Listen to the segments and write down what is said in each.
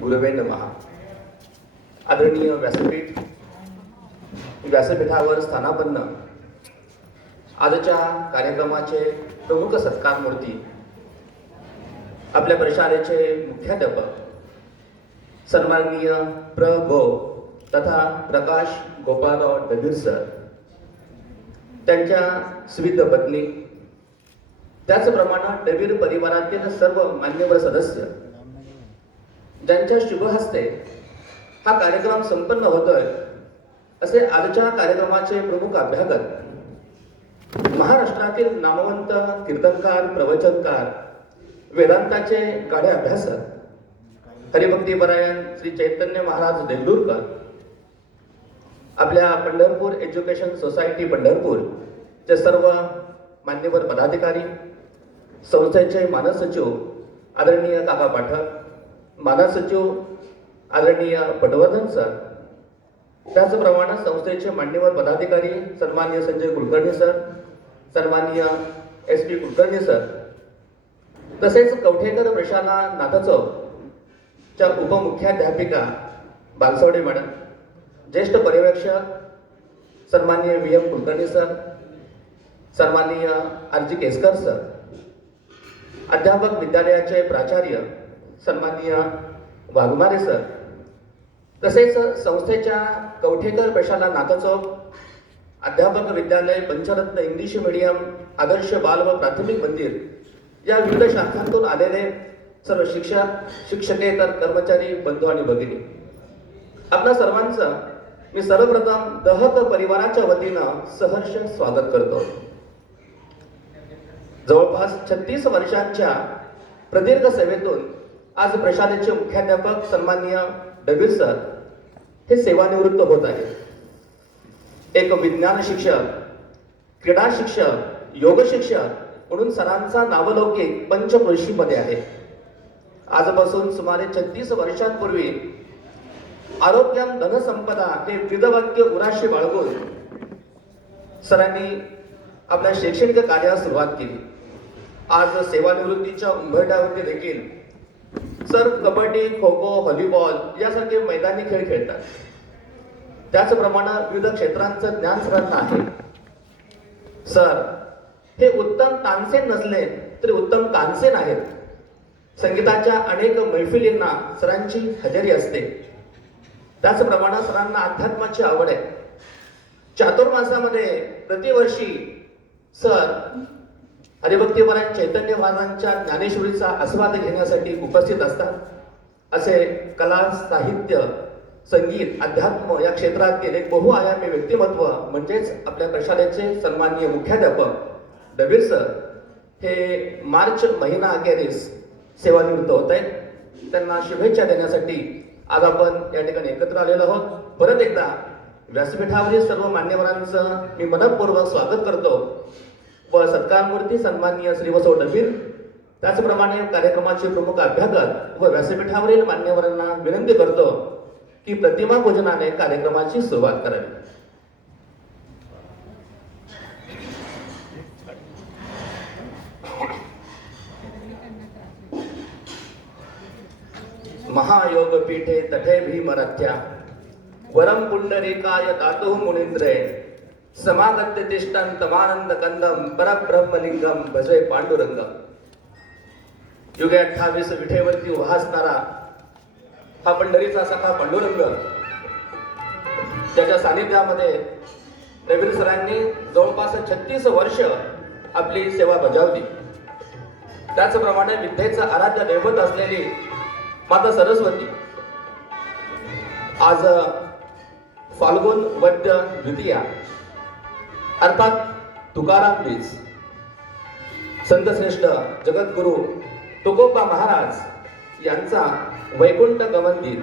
गुरुवे नमः. आदरणीय व्यासपीठ, व्यासपीठावर स्थानापन्न आजच्या कार्यक्रमाचे प्रमुख सत्कार मूर्ती, आपल्या प्रशालेचे मुख्याध्यापक सन्माननीय प्र. गो. तथा प्रकाश गोपाळराव डबीर सर, त्यांच्या स्विद्ध पत्नी, त्याचप्रमाणे डबीर परिवारातील सर्व मान्यवर सदस्य, ज्यांच्या शुभ हस्ते हा कार्यक्रम संपन्न होतोय, असे आजच्या कार्यक्रमाचे प्रमुख अभ्यागत, महाराष्ट्रातील नामवंत कीर्तनकार, प्रवचनकार, वेदांताचे गाढे अभ्यासक, हरिभक्तीपरायण श्री चैतन्य महाराज देगलूरकर, आपल्या पंढरपूर एज्युकेशन सोसायटी पंढरपूर चे सर्व मान्यवर पदाधिकारी, संस्थेचे मानस सचिव आदरणीय काका पाठक, मानस सचिव आदरणीय पटवर्धन सर, त्याचप्रमाणे संस्थेचे मान्यवर पदाधिकारी सन्माननीय संजय कुलकर्णी सर, सन्माननीय SP कुलकर्णी सर, तसेच कवठेकर प्रशाला नाथचौक च्या उपमुख्याध्यापिका बालसवडे मॅडम, ज्येष्ठ पर्यवेक्षक सन्माननीय VM कुलकर्णी सर, सन्माननीय RG केसकर सर, अध्यापक विद्यालयाचे प्राचार्य सन्माननीय वाघमारे सर, तसेच संस्थेच्या कवठेकर प्रशाला नाथचौक अध्यापक विद्यालय, पंचरत्न इंग्लिश मीडियम, आदर्श बाल व प्राथमिक मंदिर या विविध शाखांतून आलेले सर्व शिक्षक, शिक्षकेतर कर्मचारी, बंधू आणि भगिनी, आपल्या सर्वांचं मी सर्वप्रथम दहत परिवाराच्या वतीनं सहर्ष स्वागत करतो. जवळपास 36 वर्षांच्या प्रदीर्घ सेवेतून आज प्रशालेचे मुख्याध्यापक सन्माननीय डबीर सर हे सेवानिवृत्त होत आहेत. एक विज्ञान शिक्षक, क्रीडा शिक्षक, योग शिक्षक म्हणून सरांचा नावलौकिक पंचक्रोशीमध्ये आहे. आजपासून सुमारे 36 वर्षांपूर्वी आरोग्यम धनसंपदा हे वेदवाक्य उराशी बाळगून सरांनी आपल्या शैक्षणिक कार्यास सुरुवात केली. आज सेवानिवृत्तीच्या उंबरठ्यावरती देखील सर कबड्डी, खो खो, व्हॉलीबॉल यासारखे मैदानी खेळ खेळतात. त्याचप्रमाणे विविध क्षेत्रांचं ज्ञान सरांना आहे. सर हे उत्तम तानसेन नसले तरी उत्तम कानसेन आहेत. संगीताच्या अनेक मैफिलींना सरांची हजेरी असते. त्याचप्रमाणे सरांना अध्यात्माची आवड आहे. चातुर्मासामध्ये प्रतिवर्षी सर हरिभक्तीपरायण चैतन्य महाराजांच्या ज्ञानेश्वरीचा आस्वाद घेण्यासाठी उपस्थित असतात. असे कला, साहित्य, संगीत, अध्यात्म या क्षेत्रातील एक बहुआयामी व्यक्तिमत्व म्हणजेच आपल्या प्रशालेचे सन्माननीय मुख्याध्यापक डबीर सर हे मार्च महिना अखेरीस सेवानिवृत्त होत आहेत. त्यांना शुभेच्छा देण्यासाठी आज आपण या ठिकाणी एकत्र आलेलो आहोत. परत एकदा व्यासपीठावरील सर्व मान्यवरांचं मी मनपूर्वक स्वागत करतो व सत्कारमूर्ती सन्माननीय श्री वसव डबीर, त्याचप्रमाणे कार्यक्रमाचे प्रमुख अभ्यागत व व्यासपीठावरील मान्यवरांना विनंती करतो की प्रतिमा पूजनाने कार्यक्रमाची सुरुवात करावी. महायोग पीठे तठे भीमरथ्या वरम पुंडरीकाय दातु मुनींद्रे समागत्य तिष्ठन् तमानंद कंदम परब्रह्मलिंगम भजे पांडुरंगम. युगे 28 विठेवरती उभासणारा हा पंढरीचा सखा पांडुरंग, त्याच्या सानिध्यामध्ये डबीर सरांनी जवळपास 36 वर्ष आपली सेवा बजावली. त्याचप्रमाणे विद्येचं आराध्य दैवत असलेली माता सरस्वती आज फाल्गुन वद्य द्वितीया अर्थात तुकाराम बीज, संतश्रेष्ठ जगद्गुरु तुकोबा महाराज यांचा वैकुंठ गमन दिन.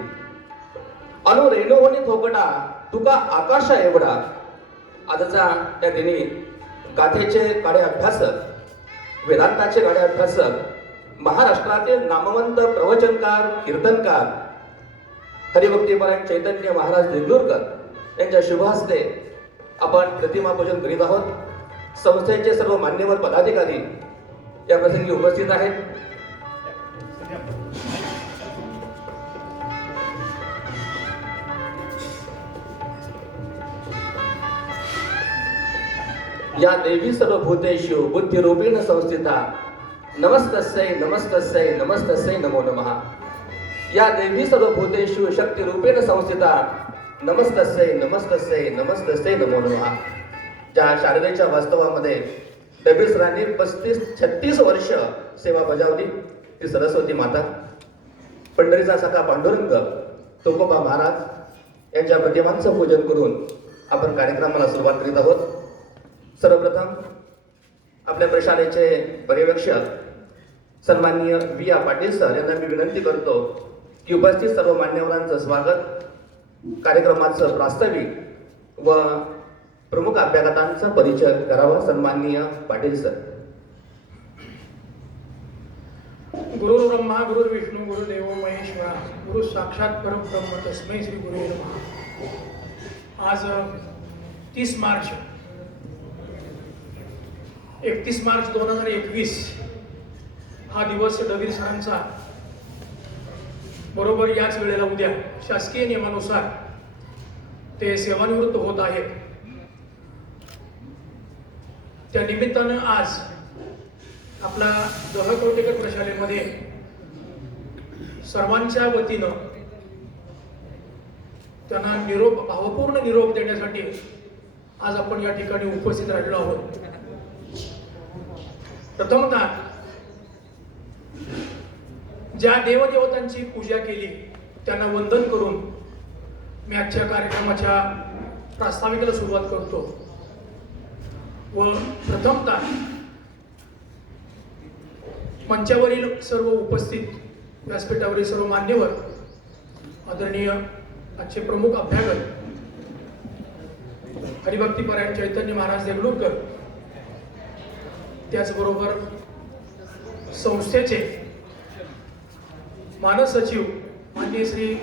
अनु रेणुवनी थोकटा तुका आकाशा एवढा. आजचा त्या दिनी गाथेचे गाडे अभ्यासक, वेदांताचे गाडे अभ्यासक, महाराष्ट्रातील नामवंत प्रवचनकार, कीर्तनकार हरिभक्तीपरायण चैतन्य महाराज देगलूरकर यांच्या शुभ हस्ते आपण प्रतिमा पूजन करीत आहोत. संस्थेचे सर्व मान्यवर पदाधिकारी या प्रसंगी उपस्थित आहेत. या देवी सर्वभूतेषु बुद्धिरूपेण संस्थिता नमस्तस्यै नमस्तस्यै नमस्तस्यै नमो नमः। या देवी सर्वभूतेषु शक्तिरूपेण संस्थिता नमस्तस्यै नमस्तस्यै नमस्तस्यै नमो नमः। ज्या शारदेच्या वास्तवामध्ये डबीर सरांनी 35-36 वर्ष सेवा बजावली ती सरस्वती माता, पंढरीचा सखा पांडुरंग तुकोबा महाराज यांच्या प्रतिमांचं पूजन करून आपण कार्यक्रमाला सुरुवात करीत आहोत। सर्वप्रथम आपल्या प्रशालेचे पर्यवेक्षक सन्माननीय V.A. पाटील सर यांना मी विनंती करतो की उपस्थित सर्व मान्यवरांचं स्वागत, कार्यक्रमाचं प्रास्ताविक व प्रमुख अभ्यागतांचा परिचय करावा। सन्माननीय पाटील सर। गुरु ब्रह्मा गुरु विष्णू गुरुदेव महेश्वरा गुरु साक्षात परब्रह्म तस्मै श्री गुरुवे नमः। आज 31 मार्च 2021 हा दिवस डबीर सरांचा बरोबर याच वेळेला उद्या शासकीय नियमानुसार ते सेवानिवृत्त होत आहेत। त्या निमित्तानं आज आपला दोहा कवटेकर प्रशालेमध्ये सर्वांच्या वतीनं त्यांना निरोप, भावपूर्ण निरोप देण्यासाठी आज आपण या ठिकाणी उपस्थित राहिलो आहोत। प्रथमतः ज्या देवदेवतांची पूजा केली त्यांना वंदन करून मी आजच्या कार्यक्रमाच्या प्रास्ताविकेला सुरुवात करतो व प्रथमतः मंचावरील सर्व उपस्थित, व्यासपीठावरील सर्व मान्यवर, आदरणीय आजचे प्रमुख अभ्यागत हरिभक्तीपरायण चैतन्य महाराज देगलूरकर, त्याचबरोबर संस्थेचे मानस सचिव माननीय श्री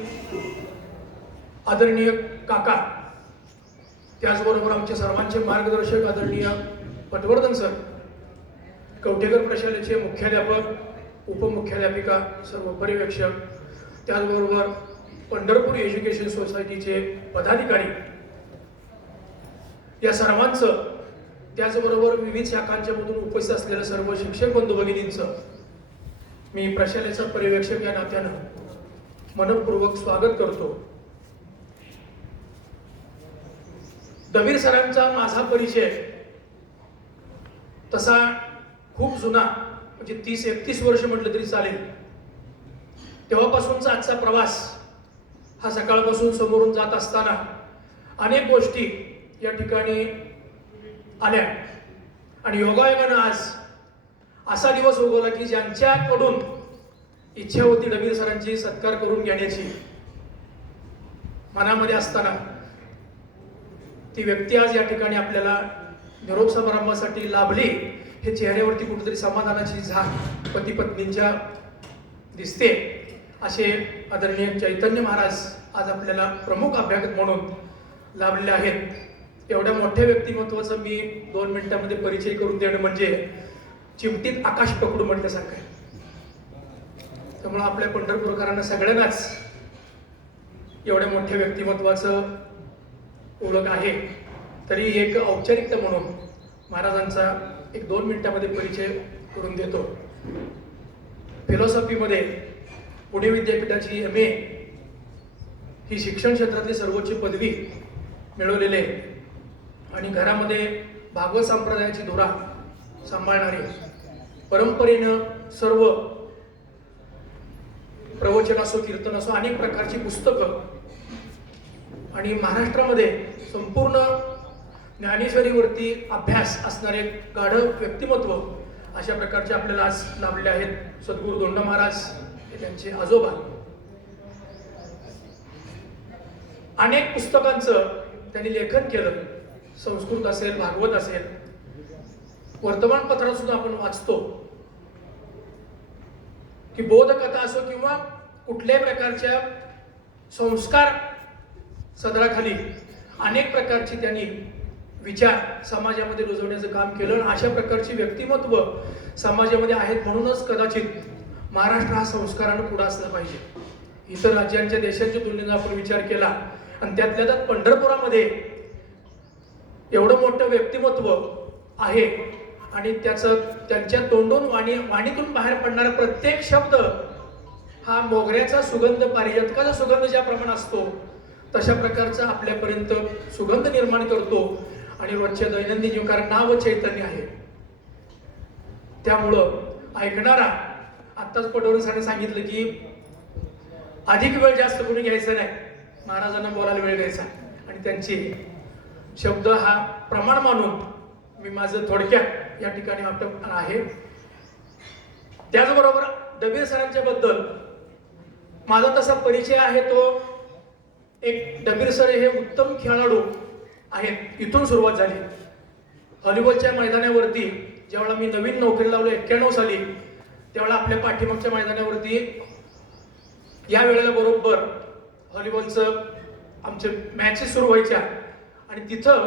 आदरणीय काका, त्याचबरोबर आमचे सर्वांचे मार्गदर्शक आदरणीय पटवर्धन सर, कवटेकर प्रशालेचे मुख्याध्यापक, उपमुख्याध्यापिका, सर्व पर्यवेक्षक, त्याचबरोबर पंढरपूर एज्युकेशन सोसायटीचे पदाधिकारी, या सर्वांचं, त्याचबरोबर विविध शाखांच्या मधून उपस्थित असलेल्या सर्व शिक्षक बंधू भगिनींचं मी प्रशालेचा पर्यवेक्षक या नात्यानं मनपूर्वक स्वागत करतो। डबीर सरांचा माझा परिचय तसा खूप जुना, म्हणजे 30-31 वर्ष म्हटलं तरी चालेल। तेव्हापासूनचा आजचा प्रवास हा सकाळपासून समोरून जात असताना अनेक गोष्टी या ठिकाणी आल्या आणि योगायोगानं आज असा दिवस उगवला की ज्यांच्याकडून इच्छा होती डबीर सरांची सत्कार करून घेण्याची मनामध्ये असताना ती व्यक्ती आज या ठिकाणी आपल्याला निरोप समारंभासाठी लाभली, हे चेहऱ्यावरती कुठेतरी समाधानाची झाक पती पत्नींच्या दिसते। असे आदरणीय चैतन्य महाराज आज आपल्याला प्रमुख अभ्यागत म्हणून लाभलेले आहेत। एवढ्या मोठ्या व्यक्तिमत्वाचा मी 2 मिनिटांमध्ये परिचय करून देणं म्हणजे चिमटीत आकाश पकडू म्हटल्यासारखं आहे। त्यामुळे आपल्या पंढरपूरकरांना सगळ्यांनाच एवढ्या मोठ्या व्यक्तिमत्वाचं ओळख आहे, तरी एक औपचारिकता म्हणून महाराजांचा 1-2 मिनिटांमध्ये परिचय करून देतो। फिलॉसॉफीमध्ये पुणे विद्यापीठाची MA ही शिक्षण क्षेत्रातली सर्वोच्च पदवी मिळवलेले आणि घरामध्ये भागवत संप्रदायाची धुरा सांभाळणारे, परंपरेनं सर्व प्रवचन असो, कीर्तन असो, अनेक प्रकारची पुस्तकं आणि महाराष्ट्रामध्ये संपूर्ण ज्ञानेश्वरीवरती अभ्यास असणारे गाढ व्यक्तिमत्व अशा प्रकारचे आपल्याला आज लाभले आहेत। सद्गुरू दोंडा महाराज हे त्यांचे आजोबा। अनेक पुस्तकांचं त्यांनी लेखन केलं, संस्कृत असेल, भागवत असेल, वर्तमानपत्रात सुद्धा आपण वाचतो की बोधकथा असो किंवा कुठल्याही प्रकारच्या संस्कार सदराखाली अनेक प्रकारची त्यांनी विचार समाजामध्ये रुजवण्याचं काम केलं। अशा प्रकारची व्यक्तिमत्व समाजामध्ये आहेत, म्हणूनच कदाचित महाराष्ट्र हा संस्कारानं पुढे असला पाहिजे। इतर राज्यांच्या देशांच्या तुलनेने आपण विचार केला आणि त्यातल्या त्यात पंढरपुरामध्ये एवढं मोठं व्यक्तिमत्व आहे आणि त्यांच्या तोंडून वाणीतून बाहेर पडणारा प्रत्येक शब्द हा मोगऱ्याचा सुगंध, पारिजातकाचा सुगंध ज्याप्रमाणे असतो तशा प्रकारचा आपल्यापर्यंत सुगंध निर्माण करतो आणि रोजच्या दैनंदिन जीवन, कारण नाव चैतन्य आहे. त्यामुळं ऐकणारा, आत्ताच पटवर्धन सरांनी सांगितलं की अधिक वेळ जास्त कोणी घ्यायचा नाही, महाराजांना बोलायला वेळ द्यायचा आणि त्यांचे शब्द हा प्रमाण मानून मी माझं थोडक्यात या ठिकाणी वाटप आहे. त्याचबरोबर दबीर सरांच्या बद्दल माझा तसा परिचय आहे तो एक, दबीर सर हे उत्तम खेळाडू आहेत. इथून सुरुवात झाली. व्हॉलीबॉलच्या मैदानावरती ज्यावेळेला मी नवीन नोकरी लावलो 91 साली, त्यावेळेला आपल्या पाठीमागच्या मैदानावरती या वेळेला बरोबर व्हॉलीबॉलचं आमचे मॅचेस सुरू व्हायच्या आणि तिथं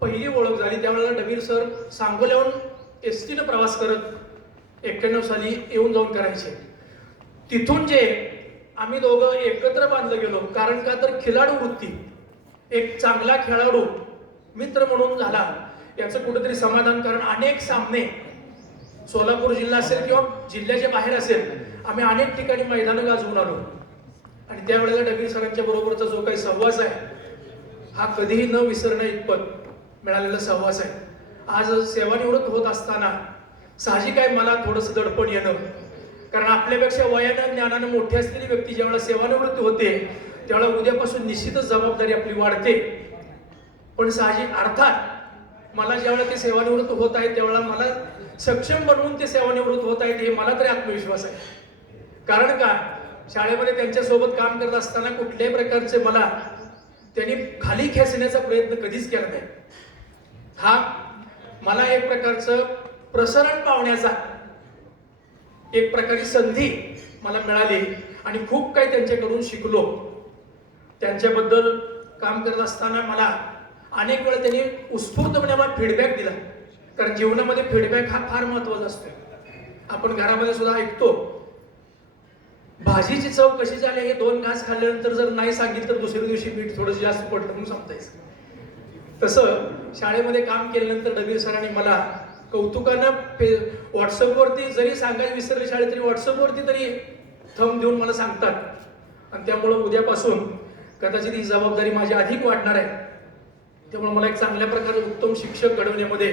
पहिली ओळख झाली. त्यावेळेला दबीर सर सांगोल्याहून एसटीनं प्रवास करत 91 साली येऊन जाऊन करायचे. तिथून जे आम्ही दोघं एकत्र बांधलं गेलो, कारण का तर खिलाडू वृत्ती, एक चांगला खेळाडू मित्र म्हणून झाला याचं कुठेतरी समाधान. कारण अनेक सामने सोलापूर जिल्हा असेल किंवा जिल्ह्याच्या बाहेर असेल, आम्ही अनेक ठिकाणी मैदानं गाजवून आलो आणि त्यावेळेला दबीर सरांच्या बरोबरचा जो काही सहवास आहे हा कधीही न विसरण्या इतपत मिळालेला सहवास आहे. आज सेवानिवृत्त होत असताना साहजिक आहे मला थोडंसं दडपण येणं, कारण आपल्यापेक्षा वयानं ज्ञानानं मोठी असलेली व्यक्ती ज्यावेळेला सेवानिवृत्त होते त्यावेळेला उद्यापासून निश्चितच जबाबदारी आपली वाढते. पण साहजिक अर्थात मला ज्यावेळेला ते सेवानिवृत्त होत आहे त्यावेळेला मला सक्षम बनवून ते सेवानिवृत्त होत आहेत हे मला तरी आत्मविश्वास आहे. कारण का शाळेमध्ये त्यांच्यासोबत काम करत असताना कुठल्याही प्रकारचे मला त्यांनी खाली खेचण्याचा प्रयत्न कधीच केला नाही. हा मला एक प्रकारचं प्रसरण पावण्याचा एक प्रकारची संधी मला मिळाली आणि खूप काही त्यांच्याकडून शिकलो. त्यांच्याबद्दल काम करत असताना मला अनेक वेळा त्यांनी उत्स्फूर्तपणे मला फीडबॅक दिला, कारण जीवनामध्ये फीडबॅक हा फार महत्वाचा असतो. आपण घरामध्ये सुद्धा ऐकतो, भाजीची चव कशी झाली हे 2 घास खाल्ल्यानंतर जर नाही सांगितलं तर दुसऱ्या दिवशी मीठ थोडंसं जास्त पडलं म्हणून सांगतायचं. तसं शाळेमध्ये काम केल्यानंतर दबीर सरांनी मला कौतुकानं व्हॉट्सअपवरती जरी सांगायला विसरले शाळेत तरी व्हॉट्सअपवरती तरी थंब देऊन मला सांगतात. आणि त्यामुळं उद्यापासून कदाचित ही जबाबदारी माझी अधिक वाढणार आहे. त्यामुळे मला एक चांगल्या प्रकारे उत्तम शिक्षक घडवण्यामध्ये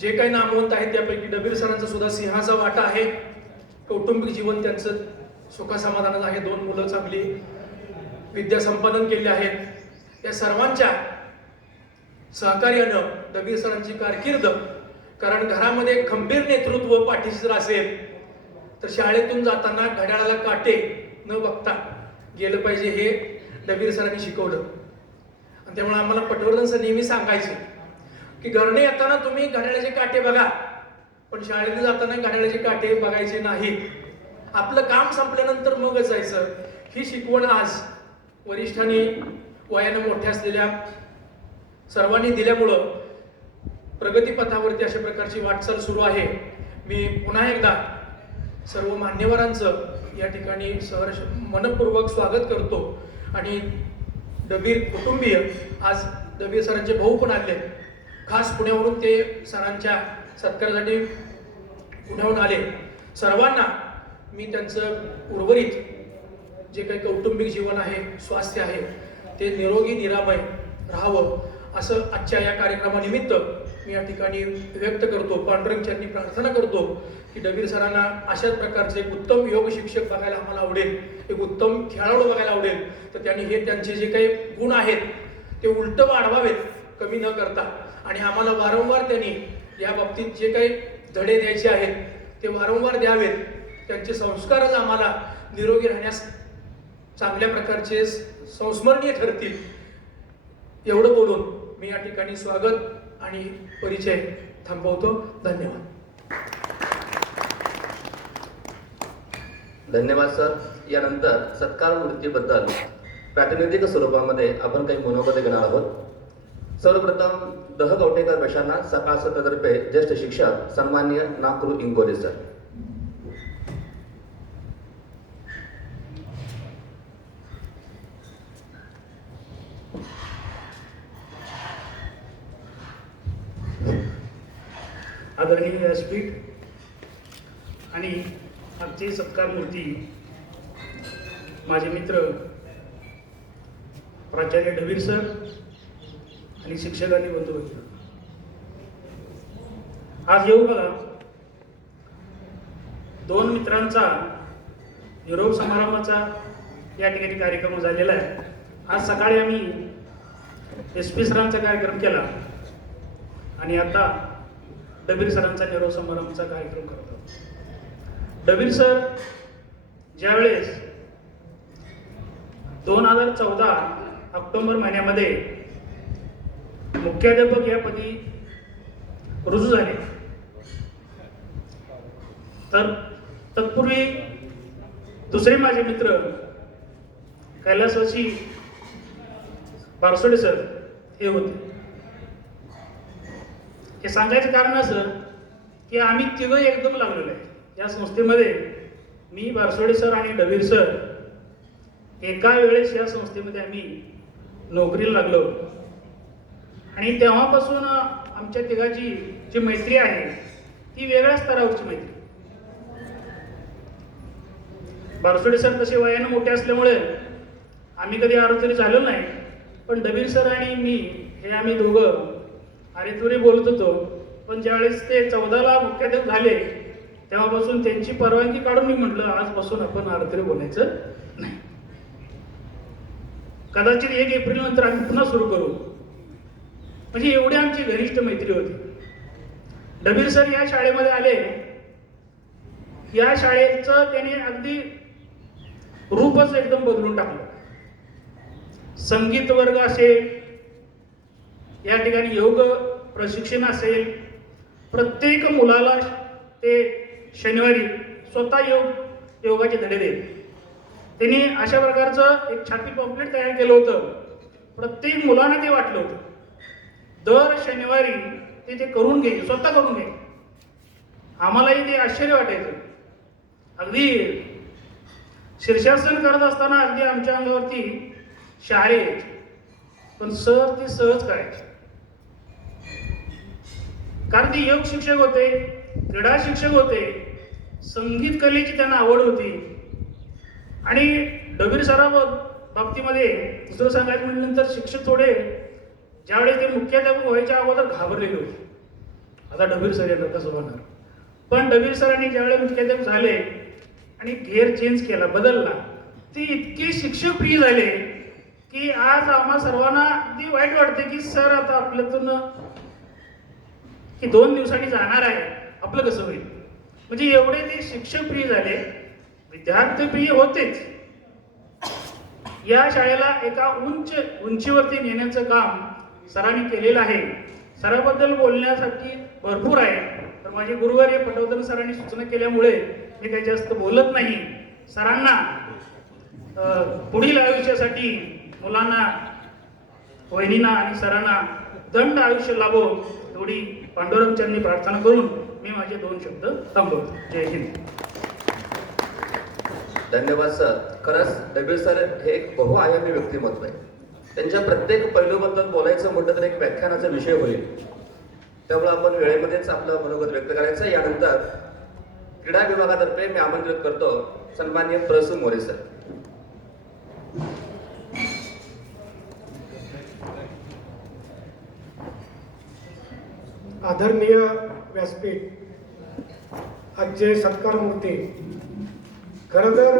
जे काही नामवंत आहेत त्यापैकी दबीर सरांचा सुद्धा सिंहाचा वाटा आहे. कौटुंबिक जीवन त्यांचं सुखासमाधानाचं आहे. 2 मुलं चांगली विद्या संपादन केले आहेत. या सर्वांच्या सहकार्यानं दबीर सरांची कारकीर्द, कारण घरामध्ये खंबीर नेतृत्व पाठीशी जर असेल तर शाळेतून जाताना घड्याळाला काटे न बघता गेलं पाहिजे हे दबीर सरांनी शिकवलं. आणि त्यामुळे आम्हाला पटवर्धन सर नेहमी सांगायचे की घरने येताना तुम्ही घड्याळाचे काटे बघा, पण शाळेत जाताना घड्याळाचे काटे बघायचे नाही. आपलं काम संपल्यानंतर मगच जायचं. ही शिकवण आज वरिष्ठांनी, वयानं मोठ्या असलेल्या सर्वांनी दिल्यामुळं प्रगतीपथावरती अशा प्रकारची वाटचाल सुरू आहे. मी पुन्हा एकदा सर्व मान्यवरांचं या ठिकाणी सहर्ष मनपूर्वक स्वागत करतो. आणि दबीर कुटुंबीय, आज दबीर सरांचे भाऊ पण आले, खास पुण्यावरून ते सरांच्या सत्कारासाठी पुण्याहून आले. सर्वांना मी त्यांचं उर्वरित जे काही कौटुंबिक जीवन आहे, स्वास्थ्य आहे, ते निरोगी निरामय राहावं असं आजच्या या कार्यक्रमानिमित्त मी या ठिकाणी व्यक्त करतो. पांडुरंगांनी प्रार्थना करतो की दबीर सरांना अशाच प्रकारचे एक उत्तम योग शिक्षक बघायला आम्हाला आवडेल, एक उत्तम खेळाडू बघायला आवडेल. तर त्यांनी हे त्यांचे जे काही गुण आहेत ते उलट वाढवावेत, कमी न करता. आणि आम्हाला वारंवार त्यांनी या बाबतीत जे काही धडे द्यायचे आहेत ते वारंवार द्यावेत. त्यांचे संस्कारच आम्हाला निरोगी राहण्यास चांगल्या प्रकारचे संस्मरणीय ठरतील. एवढं बोलून मी या ठिकाणी स्वागत आणि परिचय थांबवतो. धन्यवाद. धन्यवाद सर. यानंतर सत्कार वृत्तीबद्दल प्रातिनिधिक स्वरूपामध्ये आपण काही मनोगत घेणार आहोत. सर्वप्रथम दह कवटेकर बशांना सकाळ सत्रातर्फे ज्येष्ठ शिक्षक सन्माननीय नाकरू इंगोले सर. आदरणीय व्यासपीठ आणि आमचे सत्कार मूर्ती माझे मित्र प्राचार्य ढवीर सर आणि शिक्षकांनी बंधू भगिनी, आज येऊ बघा दोन मित्रांचा निरोप समारंभाचा या ठिकाणी कार्यक्रम झालेला आहे. आज सकाळी आम्ही SP सरांचा कार्यक्रम केला आणि आता डबीर सरांचा निरोप समारंभाचा कार्यक्रम करतो. डबीर सर ज्यावेळेस 2014 ऑक्टोबर महिन्यामध्ये मुख्याध्यापक या पदी रुजू झाले, तर तत्पूर्वी दुसरे माझे मित्र कैलासवासी बारसोडे सर हे होते. हे सांगायचं कारण असं की आम्ही तिघं एकदम लागलेलो आहे या संस्थेमध्ये. मी, बारसोडे सर आणि डबीर सर एका वेळेस या संस्थेमध्ये आम्ही नोकरीला लागलो आणि तेव्हापासून आमच्या तिघाची जी मैत्री आहे ती वेगळ्या स्तरावरची मैत्री. बारसोडे सर तसे वयाने मोठे असल्यामुळे आम्ही कधी आरोग्य झालो नाही, पण डबीर सर आणि मी हे आम्ही दोघं अरे बोलत होतो. पण ज्यावेळेस ते 14ला मुख्याध्यापक झाले तेव्हापासून त्यांची परवानगी काढून मी म्हटलं आजपासून आपण आरोग्य बोलायचं नाही. कदाचित 1 एप्रिल नंतर आम्ही पुन्हा सुरू करू. म्हणजे एवढी आमची घनिष्ठ मैत्री होती. डबीर सर या शाळेमध्ये आले, या शाळेचं त्याने अगदी रूपच एकदम बदलून टाकलं. संगीत वर्ग असेल, या ठिकाणी योग प्रशिक्षण असेल, प्रत्येक मुलाला ते शनिवारी स्वतः योगाचे धडे देत. त्यांनी अशा प्रकारचं एक छापी पॉम्पलेट तयार केलं होतं, प्रत्येक मुलांना ते वाटलं होतं. दर शनिवारी ते करून घे, स्वतः करून घे. आम्हालाही ते आश्चर्य वाटायचं. अगदी शीर्षासन करत असताना अगदी आमच्या अंगावरती शहारे यायचे, पण सर ते सहज करायचे. कारण ते योग शिक्षक होते, क्रीडा शिक्षक होते, संगीत कलेची त्यांना आवड होती. आणि डबीर सरा बाबतीमध्ये दुसरं सांगायचं म्हटल्यानंतर शिक्षक थोडे ज्यावेळेस ते मुख्याध्यापक व्हायच्या अगोदर घाबरलेले होते, आता डबीर सर येणार कसं होणार. पण डबीर सरांनी ज्यावेळेस मुख्याध्यापक झाले आणि घेर चेंज केला, बदलला, ते इतके शिक्षक प्रिय झाले की आज आम्हा सर्वांना अगदी वाईट वाटते की सर आता आपल्यातून की 2 दिवसांनी जाणार आहे, आपलं कसं होईल. म्हणजे एवढे ते शिक्षक प्रिय झाले, विद्यार्थी प्रिय होतेच. या शाळेला एका उंचीवरती नेण्याचं काम सरांनी केलेलं आहे. सराबद्दल बोलण्यासाठी भरपूर आहे, तर माझे गुरुवर्य पटवर्धन सरांनी सूचना केल्यामुळे मी काही जास्त बोलत नाही. सरांना पुढील आयुष्यासाठी मुलांना, वहिनींना आणि सरांना दंड आयुष्य लाभो एवढी पांडुरंगांनी प्रार्थना करून मी माझे 2 शब्द थांबवतो. जय हिंद. धन्यवाद सर. खरंच डबीर सर हे एक बहुआयामी व्यक्तिमत्व आहे. त्यांच्या प्रत्येक पैलूबद्दल बोलायचं म्हटलं तर एक व्याख्यानाचा विषय होईल. त्यामुळे आपण वेळेमध्येच आपलं मनोगत व्यक्त करायचं. यानंतर क्रीडा विभागातर्फे मी आमंत्रित करतो सन्माननीय प्रसू मोरे सर. आदरणीय व्यासपीठ, आजचे सत्कार मूर्ती, खरं तर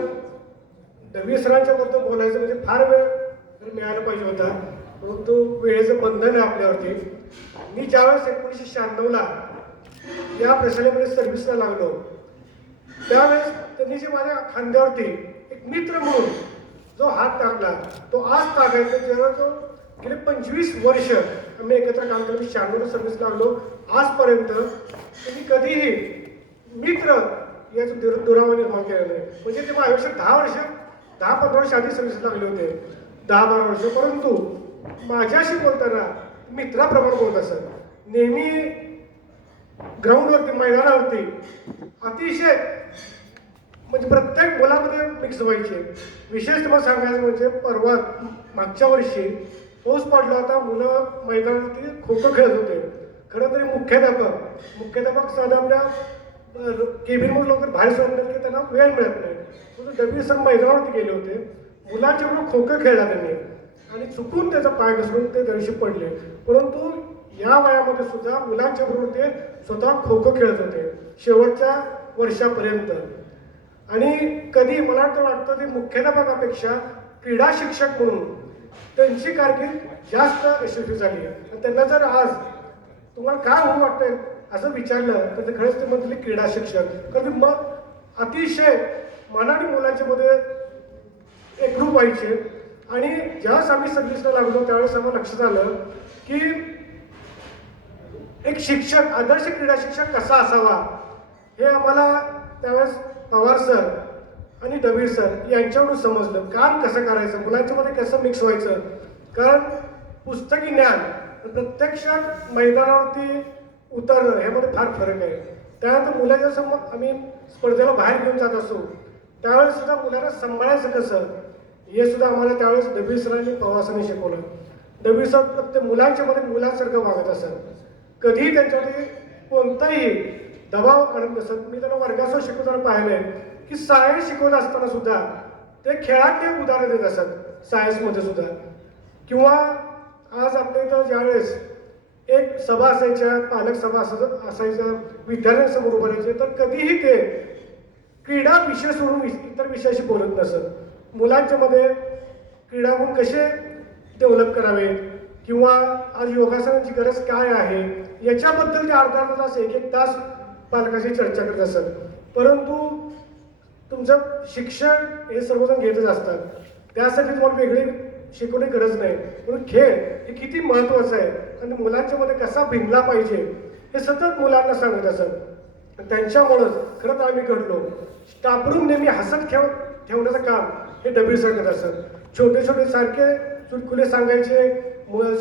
डबीर सरांच्या बद्दल बोलायचं म्हणजे फार वेळ मिळायला पाहिजे होता, परंतु वेळेचं बंधन आहे आपल्यावरती. मी ज्यावेळेस 1996ला या प्रशालेमध्ये सर्व्हिसला लागलो त्यावेळेस त्यांनी जे माझ्या खांद्यावरती एक मित्र म्हणून जो हात टाकला तो आज टाकायचा, जेव्हा जो गेले 25 वर्ष आम्ही एकत्र काम केलं. मी 96ला सर्व्हिस लागलो, आजपर्यंत त्यांनी कधीही मित्र याचं दुरावा निर्माण केला नाही. म्हणजे ते माझ्या आयुष्यात 10-15 वर्ष आधी सर्व्हिस लागले होते, 10-12 वर्ष, परंतु माझ्याशी बोलताना मित्राप्रमाणे बोलत असत. नेहमी ग्राउंडवरती, मैदानावरती अतिशय म्हणजे प्रत्येक मुलामध्ये मिक्स व्हायचे. विशेष तुम्हाला सांगायचं म्हणजे परवा मागच्या वर्षी पाऊस पडला होता, मुलं मैदानावरती खो खो खेळत होते. खरं तरी मुख्याध्यापक साधा आपल्या केबिनमधून लवकर बाहेर सोडण्यात की त्यांना वेळ मिळत नाही. म्हणून डबी सर मैदानावरती गेले होते, मुलांच्या बरोबर खो खो खेळला त्यांनी आणि चुकून त्याचा पाय घसरून ते दिवशी पडले. परंतु या वयामध्ये सुद्धा मुलांच्या बरोबर ते स्वतः खो खो खेळत होते शेवटच्या वर्षापर्यंत. आणि कधी मला तर वाटतं ते मुख्याध्यापकापेक्षा क्रीडा शिक्षक म्हणून त्यांची कारकीर्द जास्त यशस्वी झाली आहे. आणि त्यांना जर आज तुम्हाला काय होऊ वाटतंय असं विचारलं तर ते खरंच ते म्हटले क्रीडा शिक्षक. कारण मग अतिशय मनाने मुलांच्या मध्ये एकरूप व्हायचे. आणि ज्यावेळेस आम्ही सर्व्हिसला लागलो त्यावेळेस आम्हाला लक्षात आलं की एक शिक्षक, आदर्श क्रीडा शिक्षक कसा असावा हे आम्हाला त्यावेळेस पवार सर आणि डबीर सर यांच्याकडून समजलं. काम कसं करायचं, मुलांच्या मध्ये कसं मिक्स व्हायचं. कारण पुस्तकी ज्ञान प्रत्यक्षात मैदानावरती उतरणं ह्यामध्ये फार फरक आहे. त्यानंतर मुलाच्या समोर आम्ही स्पर्धेला बाहेर घेऊन जात असो त्यावेळेस सुद्धा मुलांना सांभाळायचं कसं हे सुद्धा आम्हाला त्यावेळेस डबीर सरांनी पवार सरांनी शिकवलं. डबीर सर प्रत्येक मुलांच्या मध्ये मुलांसारखं वागत असत, कधीही त्यांच्यामध्ये कोणताही दबाव आणत नसत. मी त्यांना वर्गासह शिकवताना पाहिलंय की सायन्स शिकवत असताना सुद्धा ते खेळातले उदाहरण देत असत सायन्समध्ये सुद्धा. किंवा आज आपल्या इथं ज्यावेळेस एक सभा असायच्या, पालक सभा असायच्या, विद्यार्थ्यांसमोर उभं राहायचे, तर कधीही ते क्रीडा विषय सोडून इतर विषयाशी बोलत नसत. मुलांच्या मध्ये क्रीडागुण कसे डेव्हलप करावेत किंवा आज योगासनाची गरज काय आहे याच्याबद्दल ते अर्धा तास एक तास पालकाशी चर्चा करत असत. परंतु तुमचं शिक्षण हे सर्वजण घेतच असतात, त्यासाठी तुम्हाला वेगळी शिकवणी गरज नाही. म्हणून खेळ हे किती महत्त्वाचं आहे आणि मुलांच्या मध्ये कसा भिनला पाहिजे हे सतत मुलांना सांगत असत. त्यांच्यामुळंच खरं तर आम्ही घडलो. स्टाफरूम नेहमी हसत ठेवण्याचं काम हे डबीर सर करत असत. छोटे छोटे सारखे चुटकुले सांगायचे,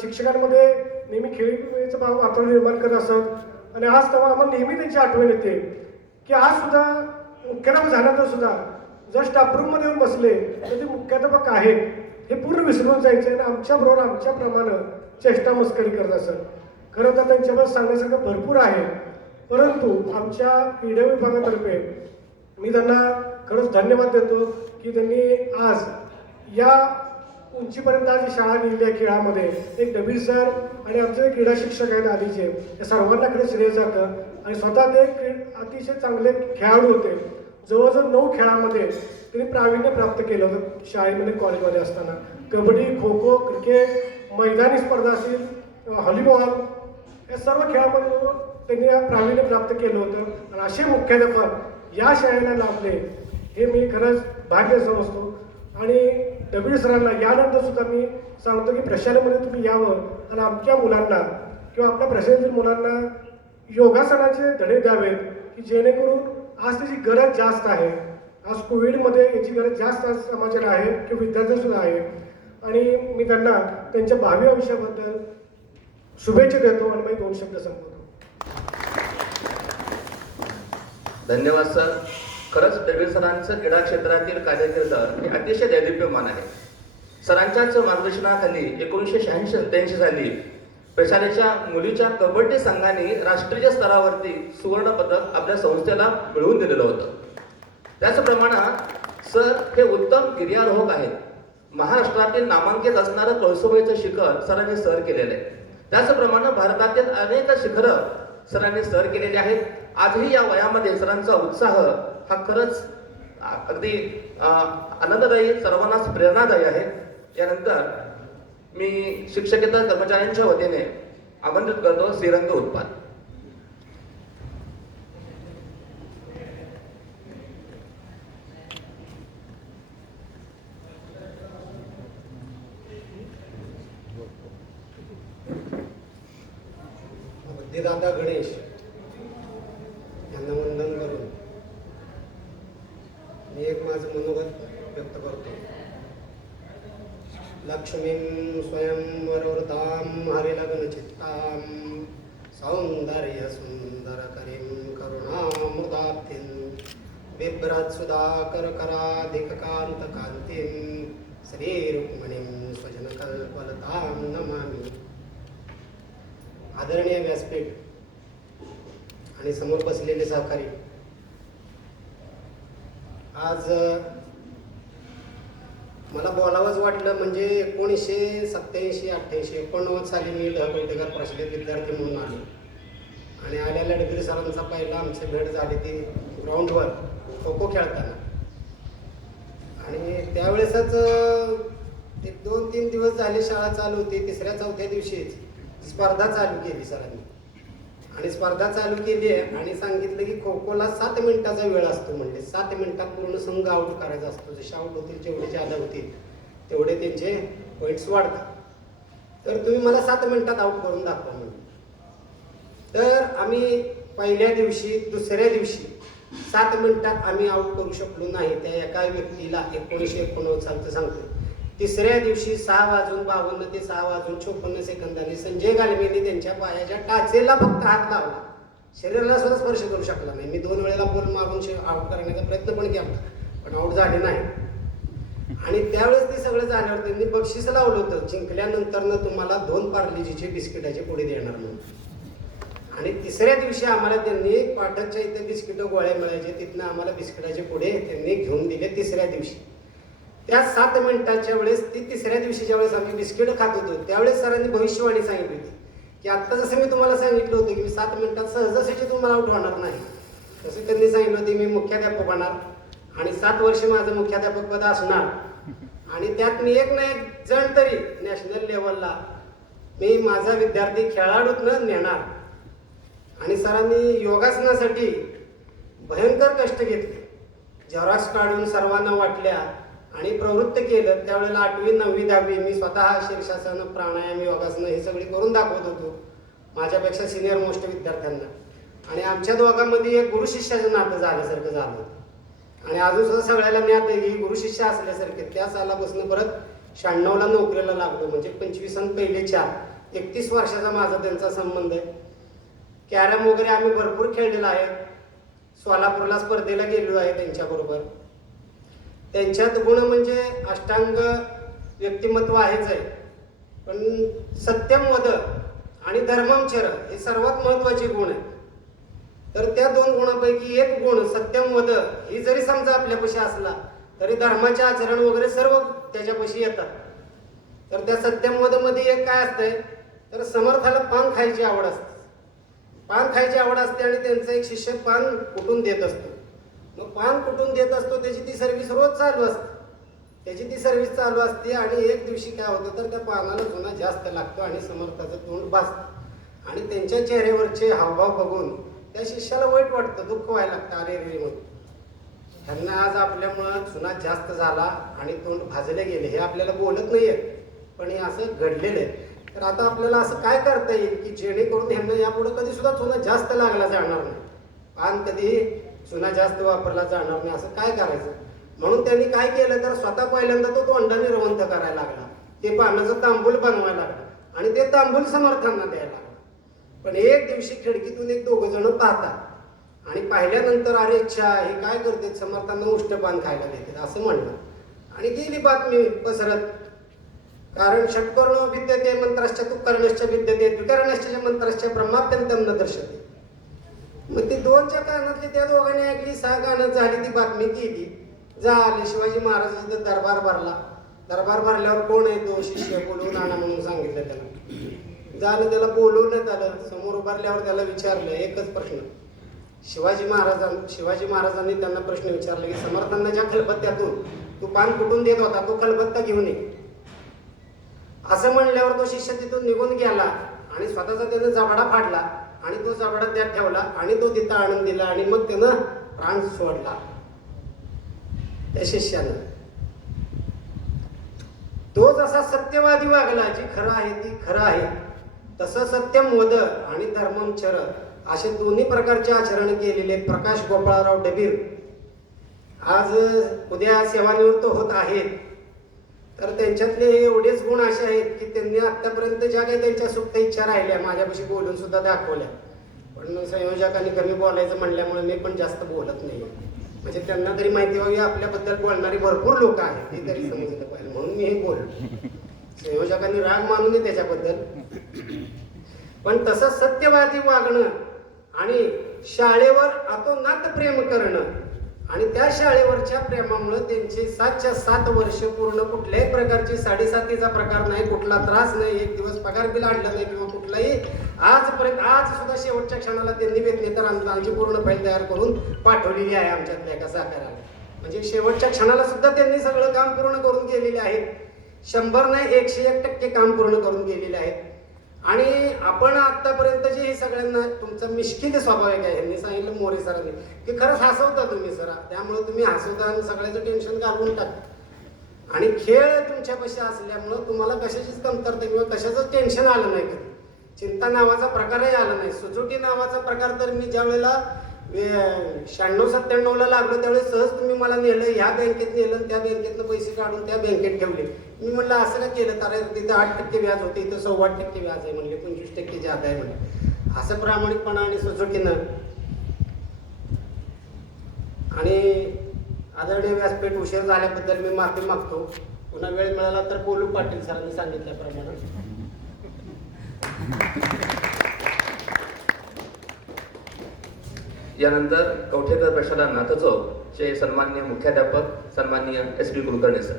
शिक्षकांमध्ये नेहमी खेळीचं वातावरण निर्माण करत असत. आणि आज तेव्हा आम्हाला नेहमी त्यांची आठवण येते की आज सुद्धा मुख्याध्यापक झाल्यानंतर सुद्धा जर स्टाफरूममध्ये येऊन बसले तर ते मुख्याध्यापक आहेत हे पूर्ण विसरून जायचे आणि आमच्याबरोबर आमच्याप्रमाणे चेष्टा मस्करी करत असत. खरं तर त्यांच्याबरोबर सांगण्यासारखं भरपूर आहे. परंतु आमच्या क्रीडा विभागातर्फे मी त्यांना खरंच धन्यवाद देतो की त्यांनी आज या उंचीपर्यंत आज शाळा नेली आहे. खेळामध्ये एक डबीर सर आणि आमचे क्रीडा शिक्षक आहेत आधीचे, त्या सर्वांना खरं श्रेय जातं. आणि स्वतः ते अतिशय चांगले खेळाडू होते. जवळजवळ 9 खेळामध्ये त्यांनी प्रावीण्य प्राप्त केलं होतं शाळेमध्ये, कॉलेजमध्ये असताना. कबड्डी, खो खो, क्रिकेट, मैदानी स्पर्धा असेल, व्हॉलीबॉल या सर्व खेळामध्ये त्यांनी प्रावीण्य प्राप्त केलं होतं. आणि असे मुख्याध्यापक या शाळेला लाभले हे मी खरंच भाग्य समजतो. आणि डबीर सरांना यानंतर सुद्धा मी सांगतो की प्रशालेमध्ये तुम्ही यावं आणि आमच्या मुलांना किंवा आपल्या प्रशालेतील मुलांना योगासनाचे धडे द्यावेत की जेणेकरून आज त्याची गरज जास्त आहे. आज कोविडमध्ये याची गरज जास्त आज समाजाला आहे किंवा विद्यार्थ्यांसुद्धा आहे. आणि मी त्यांना त्यांच्या भावी आयुष्याबद्दल शुभेच्छा देतो आणि मी 2 शब्द संपवतो. धन्यवाद सर. खरंच डबीर सरांचं क्रीडा क्षेत्रातील कार्यकिर्द हे अतिशय दैदिप्यमान आहे. सरांच्याच मार्गदर्शनाखाली 1986-87 साली प्रशालेच्या मुलीच्या कबड्डी संघाने राष्ट्रीय स्तरावरती सुवर्ण पदक आपल्या संस्थेला मिळवून दिलेलं होतं. त्याचप्रमाणे सर हे उत्तम गिर्यारोहक आहेत. महाराष्ट्रातील नामांकित असणारं कळसुबाईचं शिखर सरांनी सर केलेलं आहे. त्याचप्रमाणे भारतातील अनेक शिखरं सरांनी सर केलेली आहेत. आजही या वयामध्ये सरांचा उत्साह हा खरंच अगदी आनंददायी, सर्वांनाच प्रेरणादायी आहे. यानंतर मी शिक्षकेतर कर्मचाऱ्यांच्या वतीने आमंत्रित करतो श्रीरंग उत्पाद. बुद्धिदाता गणेश यांना वंदन करून मी एक माझं मनोगत व्यक्त करतो. लक्ष्मीं स्वयंवरवरदां हरिलग्नचित्तां सौंदर्य सुंदरकरीं करुणामृताब्धिं बिभ्रत्सुधाकर कराधिककान्तकान्तिं श्रीरुक्मिणीं स्वजनकल्पलतां नमामि. आदरणीय व्यासपीठ आणि समोर बसलेले सहकारी, आज मला बोलावंच वाटलं म्हणजे 1987, 88, 89 साली मी बैठकार प्रशिक्षित विद्यार्थी म्हणून आलो आणि आल्याला डबीर सरांचा पहिला आमची भेट झाली ती ग्राउंडवर खो खो खेळताना. आणि त्यावेळेसच एक 2-3 दिवस झाले शाळा चालू होती. 3-4 दिवशीच स्पर्धा चालू केली सरांनी आणि स्पर्धा चालू केली आणि सांगितलं की खो खोला 7 मिनिटाचा वेळ असतो. म्हणजे 7 मिनिटात पूर्ण संघ आउट करायचा असतो. जसे आउट होतील जेवढे ज्यादा होतील तेवढे त्यांचे पॉईंट्स वाढतात. तर तुम्ही मला 7 मिनिटात आउट करून दाखवा म्हणून. तर आम्ही पहिल्या दिवशी दुसऱ्या दिवशी 7 मिनिटात आम्ही आउट करू शकलो नाही त्या एका व्यक्तीला. 1989 सालचं सांगतो. तिसऱ्या दिवशी 6:52 ते 6:54 सेकंदांनी संजय गालमेने त्यांच्या पायाच्या टाचेला फक्त हात लावला, शरीराला सुद्धा स्पर्श करू शकला नाही. मी 2 वेळेला बॉल मारून आउट करण्याचा प्रयत्न पण केला पण आउट झाले नाही. आणि त्यावेळेस ते सगळं झाल्यावर त्यांनी बक्षीस लावलं होतं, जिंकल्यानंतर तुम्हाला 2 पार्लेजीचे बिस्किटाचे पुढे देणार म्हणून. आणि तिसऱ्या दिवशी आम्हाला त्यांनी पाठकच्या इथे बिस्किटं गोळ्या मिळायचे, तिथनं आम्हाला बिस्किटाचे पुढे त्यांनी घेऊन दिले तिसऱ्या दिवशी. त्या 7 मिनिटाच्या वेळेस ती तिसऱ्या दिवशी ज्यावेळेस आम्ही बिस्किट खात होतो त्यावेळेस सरांनी भविष्यवाणी सांगितली होती की आत्ता जसं मी तुम्हाला सांगितलं होतं की मी 7 मिनिटात सहजासहजी तुम्हाला आउट होणार नाही, तसं त्यांनी सांगितलं होतं मी मुख्याध्यापक होणार आणि 7 वर्ष माझं मुख्याध्यापक पद असणार आणि त्यात मी एक ना एक जण तरी नॅशनल लेवलला मी माझा विद्यार्थी खेळाडूतनं नेणार. आणि सरांनी योगासनासाठी भयंकर कष्ट घेतले, झेरॉक्स काढून सर्वांना वाटल्या आणि प्रवृत्त केलं. त्यावेळेला 8वी, 9वी, 10वी मी स्वतः शीर्षासन, प्राणायाम, योगासनं हे सगळी करून दाखवत होतो माझ्यापेक्षा सिनियर मोस्ट विद्यार्थ्यांना. आणि आमच्या दोघांमध्ये एक गुरु शिष्याचं नातं झाल्यासारखं झालं होतं आणि अजून सुद्धा सगळ्याला ज्ञात आहे की गुरु शिष्य असल्यासारखे. त्या सालापासून परत 96ला नोकरीला लागलो. म्हणजे 25 आणि पहिले 4 31 वर्षाचा माझा त्यांचा संबंध आहे. कॅरम वगैरे आम्ही भरपूर खेळलेला आहे. सोलापूरला स्पर्धेला गेलो आहे त्यांच्याबरोबर. त्यांच्यात गुण म्हणजे अष्टांग व्यक्तिमत्व आहेच आहे, पण सत्यम वद आणि धर्मम चर हे सर्वात महत्त्वाचे गुण आहेत. तर त्या 2 गुणांपैकी एक गुण सत्यम वद ही जरी समजा आपल्यापाशी असला तरी धर्माचे आचरण वगैरे सर्व त्याच्यापाशी येतात. तर त्या सत्यम वदमध्ये एक काय असतंय तर समर्थाला पान खायची आवड असते. पान खायची आवड असते आणि त्यांचा एक शिष्य पान कुटून देत असतो. मग पान कुटून देत असतो त्याची ती सर्व्हिस रोज चालू असते. त्याची ती सर्व्हिस चालू असते आणि एक दिवशी काय होतं तर त्या पानाला जुना जास्त लागतो आणि समर्थाचं तोंड भासतं आणि त्यांच्या चेहऱ्यावरचे हावभाव बघून त्या शिष्याला वाईट वाटतं, दुःख व्हायला लागतं. अरे रे म्हणून त्यांना आज आपल्यामुळं चुना जास्त झाला आणि तोंड भाजले गेले. हे आपल्याला बोलत नाहीये पण हे असं घडलेलं आहे. तर आता आपल्याला असं काय करता येईल की जेणेकरून ह्यांना यापुढे कधी सुद्धा चुना जास्त लागला जाणार नाही, पान कधी चुना जास्त वापरला जाणार नाही. असं काय करायचं म्हणून त्यांनी काय केलं तर स्वतः पहिल्यांदा तो तोंडाने रवंथ करायला लागला. ते पानाचं तांबूल बनवायला लागला आणि ते तांबूल समर्थांना द्यायला लागला. पण एक दिवशी खिडकीतून एक 2 जण पाहतात आणि पाहिल्यानंतर अरे इच्छा हे काय करते समर्थांना उष्ट पान खायला देते असं म्हणलं आणि गेली बातमी पसरत. कारण षट्कर्णो विद्यते मंत्रश्च तुकर्णश्च विद्यते द्विकर्णश्च मंत्रश्च ब्रह्माप्यंतम न दर्शते. मग ती 2च्या कानातली त्या दोघांनी ऐकली, 6 कानात झाली, ती बातमी केली. झाली शिवाजी महाराजांचा दरबार भरला. दरबार भरल्यावर कोण आहे तो शिष्य बोलवून आणा म्हणून सांगितलं त्याला. झालं त्याला बोलवण्यात आलं. समोर उभारल्यावर त्याला विचारलं एकच प्रश्न. शिवाजी महाराजांनी त्यांना प्रश्न विचारला की समर्थांना ज्या खलबत्त्यातून तू पान कुठून देत होता तो खलबत्ता घेऊन ये. असं म्हणल्यावर तो शिष्य तिथून निघून गेला आणि स्वतःचा त्यानं जबडा फाडला आणि तो जबडा त्यात ठेवला आणि तो तिथं आणून दिला आणि मग त्यानं प्राण सोडला त्या शिष्यानं. तो जसा सत्यवादी वागला, जी खरं आहे ती खरं आहे, तसं सत्यम वद आणि धर्मम चर असे दोन्ही प्रकारचे आचरण केलेले प्रकाश गोपाळराव डबीर आज उद्या सेवानिवृत्त होत आहेत. तर त्यांच्यातले हे एवढेच गुण असे आहेत की त्यांनी आतापर्यंत ज्या काही त्यांच्या सुप्त इच्छा राहिल्या माझ्यापाशी बोलून सुद्धा दाखवल्या. पण संयोजकांनी कमी बोलायचं म्हणल्यामुळे मी पण जास्त बोलत नाही. म्हणजे त्यांना तरी माहिती व्हावी आपल्याबद्दल बोलणारी भरपूर लोक आहेत हे तरी समजलं पाहिजे म्हणून मी हे बोललो. संयोजकांनी राग मानू नये त्याच्याबद्दल, पण तसं सत्यवादी वागणं आणि शाळेवर अतोनात प्रेम करणं आणि त्या शाळेवरच्या प्रेमामुळे त्यांची 7च्या 7 वर्ष पूर्ण कुठल्याही प्रकारची साडेसातीचा प्रकार नाही, कुठला त्रास नाही, एक दिवस पगार बिल आणलं नाही किंवा कुठलाही आजपर्यंत आज सुद्धा शेवटच्या क्षणाला त्यांनी वेतनेतर अनुदानाची पूर्ण फाईल तयार करून पाठवलेली आहे आमच्यातल्या एका सहकार्याला. म्हणजे शेवटच्या क्षणाला सुद्धा त्यांनी सगळं काम पूर्ण करून गेलेले आहेत. 100 नाही 101% काम पूर्ण करून गेलेले आहेत. आणि आपण आतापर्यंत जे हे सगळ्यांना तुमचा मिश्किल स्वाभाविक आहे, यांनी सांगितलं मोरे सरांनी की खरंच हसवता तुम्ही सरा, त्यामुळे तुम्ही हसवता आणि सगळ्याचं टेन्शन घालवून टाकता. आणि खेळ तुमच्यापाशी असल्यामुळं तुम्हाला कशाचीच कमतरता किंवा कशाचं टेन्शन आलं नाही, कधी चिंता नावाचा प्रकारही आला नाही. सुचोटी नावाचा प्रकार तर मी ज्या वेळेला 96-97ला लागलो त्यावेळेस सहज तुम्ही मला नेलं, ह्या बँकेत नेलं, त्या बँकेतनं पैसे काढून त्या बँकेत ठेवले. मी म्हणलं असं का केलं, तर तिथं 8% व्याज होते, इथं 15.5% व्याज आहे म्हणले, 25% जादा आहे म्हणले. असं प्रामाणिकपणा आणि सुचोटीनं आणि आदरणीय व्यासपीठ उशीर झाल्याबद्दल मी माफी मागतो. पुन्हा वेळ मिळाला तर बोलू पाटील सरांनी सांगितल्याप्रमाणे. यानंतर कवठेकर प्रशाला नाथचौक चे सन्माननीय मुख्याध्यापक सन्माननीय SP कुलकर्णी सर.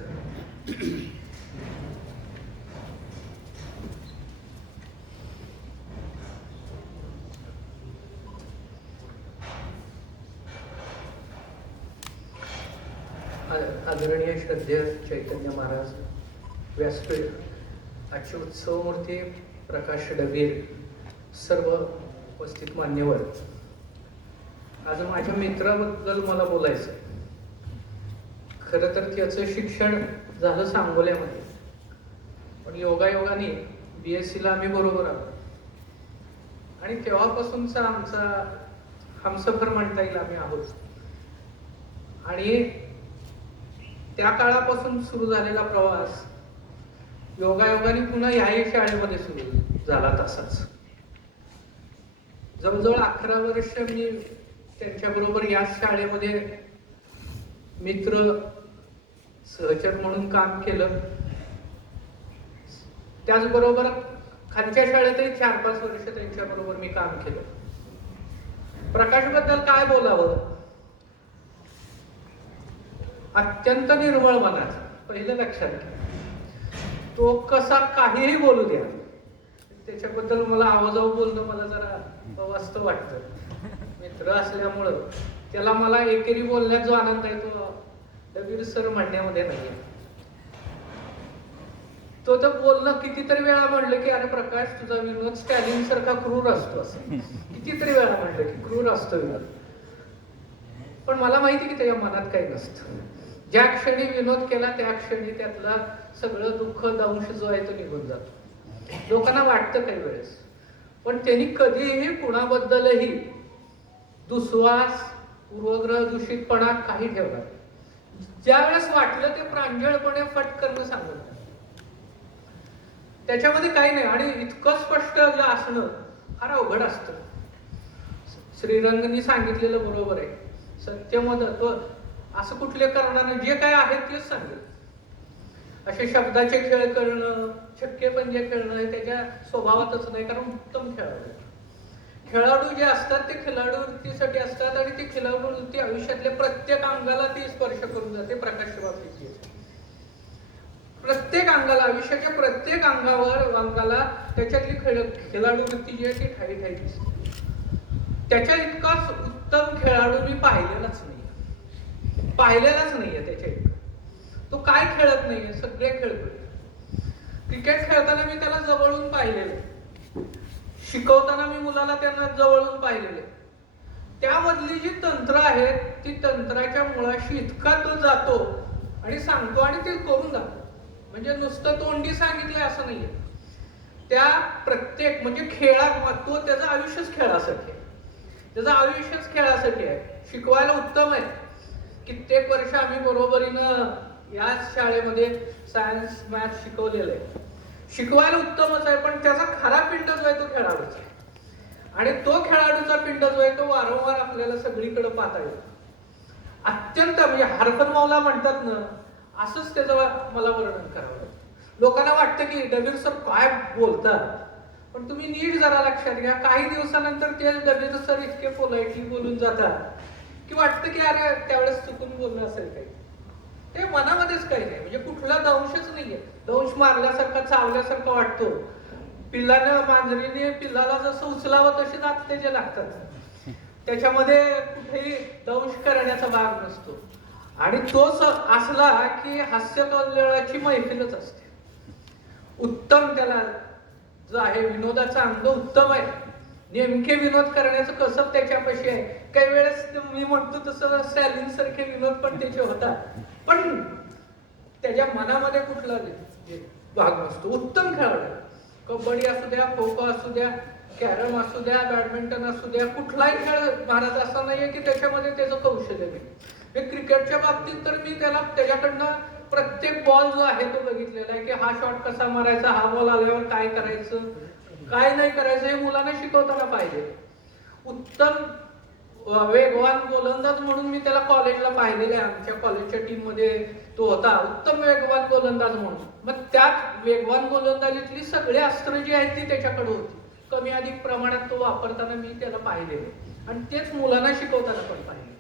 आदरणीय श्रद्धेय चैतन्य महाराज, व्यासपीठ, आजचे उत्सवमूर्ती प्रकाश डबीर, सर्व उपस्थित मान्यवर, आज माझ्या मित्राबद्दल मला बोलायचं. खरं तर त्याचं शिक्षण झालं सांगोल्यामध्ये, पण योगायोगाने BSc ला आम्ही बरोबर आलो आणि तेव्हापासूनचा आमचा हमसफर म्हणता येईल आम्ही आहोत. आणि त्या काळापासून सुरू झालेला प्रवास योगायोगाने पुन्हा ह्याही शाळेमध्ये सुरू झाला. तसाच जवळजवळ 11 वर्ष मी त्यांच्याबरोबर या शाळेमध्ये मित्र सहचर म्हणून काम केलं. त्याचबरोबर खालच्या शाळेतही 4-5 वर्ष त्यांच्याबरोबर मी काम केलं. प्रकाशबद्दल काय बोलावं, अत्यंत निर्मळ मनाचा, पहिलं लक्षात घ्या. तो कसा काहीही बोलू द्या, त्याच्याबद्दल मला आवाजावर बोलणं मला जरा अवास्तव वाटतं. मित्र असल्यामुळं त्याला मला एकेरी बोलण्यात जो आनंद आहे तो डबीर सर म्हणण्यामध्ये नाहीये. तो तर बोलणं कितीतरी वेळा म्हणलं की अरे प्रकाश तुझा विनोद स्टॅलिन सारखा क्रूर असतो, असं कितीतरी वेळा म्हणलं की क्रूर असतो विनोद. पण मला माहिती की त्याच्या मनात काही नसतं. ज्या क्षणी विनोद केला त्या क्षणी त्यातला सगळं दुःख दंश जो आहे तो निघून जातो. लोकांना वाटतं काही वेळेस, पण त्यांनी कधीही कुणाबद्दलही दुस्वास, पूर्वग्रह, दूषितपणा काही ठेवला. ज्या वेळेस वाटलं ते प्रांजळपणे फटकरणं सांगत. त्याच्यामध्ये काही नाही. आणि इतकं स्पष्ट असणं फार अवघड असतं. श्रीरंगनी सांगितलेलं बरोबर आहे, सत्यमद तो असं कुठले करणार नाही, जे काय आहे तेच सांगेल. असे शब्दाचे खेळ करणं, छक्के पंजे खेळणं हे त्याच्या स्वभावातच नाही, कारण उत्तम खेळाडू जे असतात ते खिलाडू वृत्तीसाठी असतात आणि ती खिलाडू वृत्ती आयुष्यातल्या प्रत्येक अंगाला ती स्पर्श करून जाते. प्रकाश बाबतीची प्रत्येक अंगाला, आयुष्याच्या प्रत्येक अंगाला त्याच्यातली खिलाडू वृत्ती जी आहे ती ठाई ठाई दिसते. त्याच्या इतकाच उत्तम खेळाडू मी पाहिलेलाच नाहीये त्याच्या इतका. तो काय खेळत नाहीये, सगळे खेळतोय. क्रिकेट खेळताना मी त्याला जवळून पाहिलेलं, शिकवताना मी मुलाला त्यांना जवळून पाहिलेलं. त्यामधली जी तंत्र आहेत ती तंत्राच्या मुळाशी इतका तो जातो आणि सांगतो आणि ते करून जातो. म्हणजे नुसतं तोंडी सांगितलंय असं नाहीये. त्या प्रत्येक म्हणजे तो त्याचं आयुष्यच खेळासाठी आहे. त्याचं आयुष्यच खेळासाठी आहे. शिकवायला उत्तम आहे. कित्येक वर्ष आम्ही बरोबरीनं याच शाळेमध्ये सायन्स मॅथ शिकवलेलं आहे. शिकवायला उत्तमच आहे, पण त्याचा खरा पिंड जो आहे तो खेळाडूचा आहे. आणि तो खेळाडूचा पिंड जो आहे तो वारंवार आपल्याला सगळीकडे पाहता येतो. अत्यंत म्हणजे हरफनमौला म्हणतात ना, असंच त्याचं मला वर्णन करावं. लोकांना वाटतं की डबीर सर काय बोलतात, पण तुम्ही नीट जरा लक्षात घ्या, काही दिवसानंतर ते डबेत सर इतके पोलाइटली बोलून जातात की वाटतं की अरे त्यावेळेस चुकून बोलणं असेल काही. ते मनामध्येच काही नाही, म्हणजे कुठला दंशच नाहीये. दंश मारल्यासारखा चावल्यासारखा वाटतो. पिल्लानं मांजरीने पिल्लाला जसं उचलावं तसे दात त्याचे लागतात. त्याच्यामध्ये कुठेही दंश करण्याचा भाग नसतो. आणि तोच असला की हास्य कल्लोळाची मैफिलच असते. उत्तम त्याला जो आहे विनोदाचा अंग उत्तम आहे. नेमके विनोद करण्याचं कसं त्याच्यापाशी आहे. काही वेळेस मी म्हणतो तसं स्टॅलिन सारखे विनोद पण त्याचे होतात, पण त्याच्या मनामध्ये कुठला भाग नसतो. उत्तम खेळाडू, कबड्डी असू द्या, खो खो असू द्या, कॅरम असू द्या, बॅडमिंटन असू द्या, कुठलाही खेळ भारत असा नाहीये की त्याच्यामध्ये त्याचं कौशल्य नाही. क्रिकेटच्या बाबतीत तर मी त्याच्याकडनं प्रत्येक बॉल जो आहे तो बघितलेला आहे की हा शॉट कसा मारायचा, हा बॉल आल्यावर काय करायचं, काय नाही करायचं, हे मुलांना शिकवताना पाहिजे. उत्तम वेगवान गोलंदाज म्हणून मी त्याला कॉलेजला पाहिलेलं आहे. आमच्या कॉलेजच्या टीम मध्ये तो होता उत्तम वेगवान गोलंदाज म्हणून. मग त्यात वेगवान गोलंदाजीतली सगळे अस्त्र जी आहेत ती त्याच्याकडे होती. कमी अधिक प्रमाणात तो वापरताना मी त्याला पाहिलेले आणि तेच मुलांना शिकवताना पण पाहिले.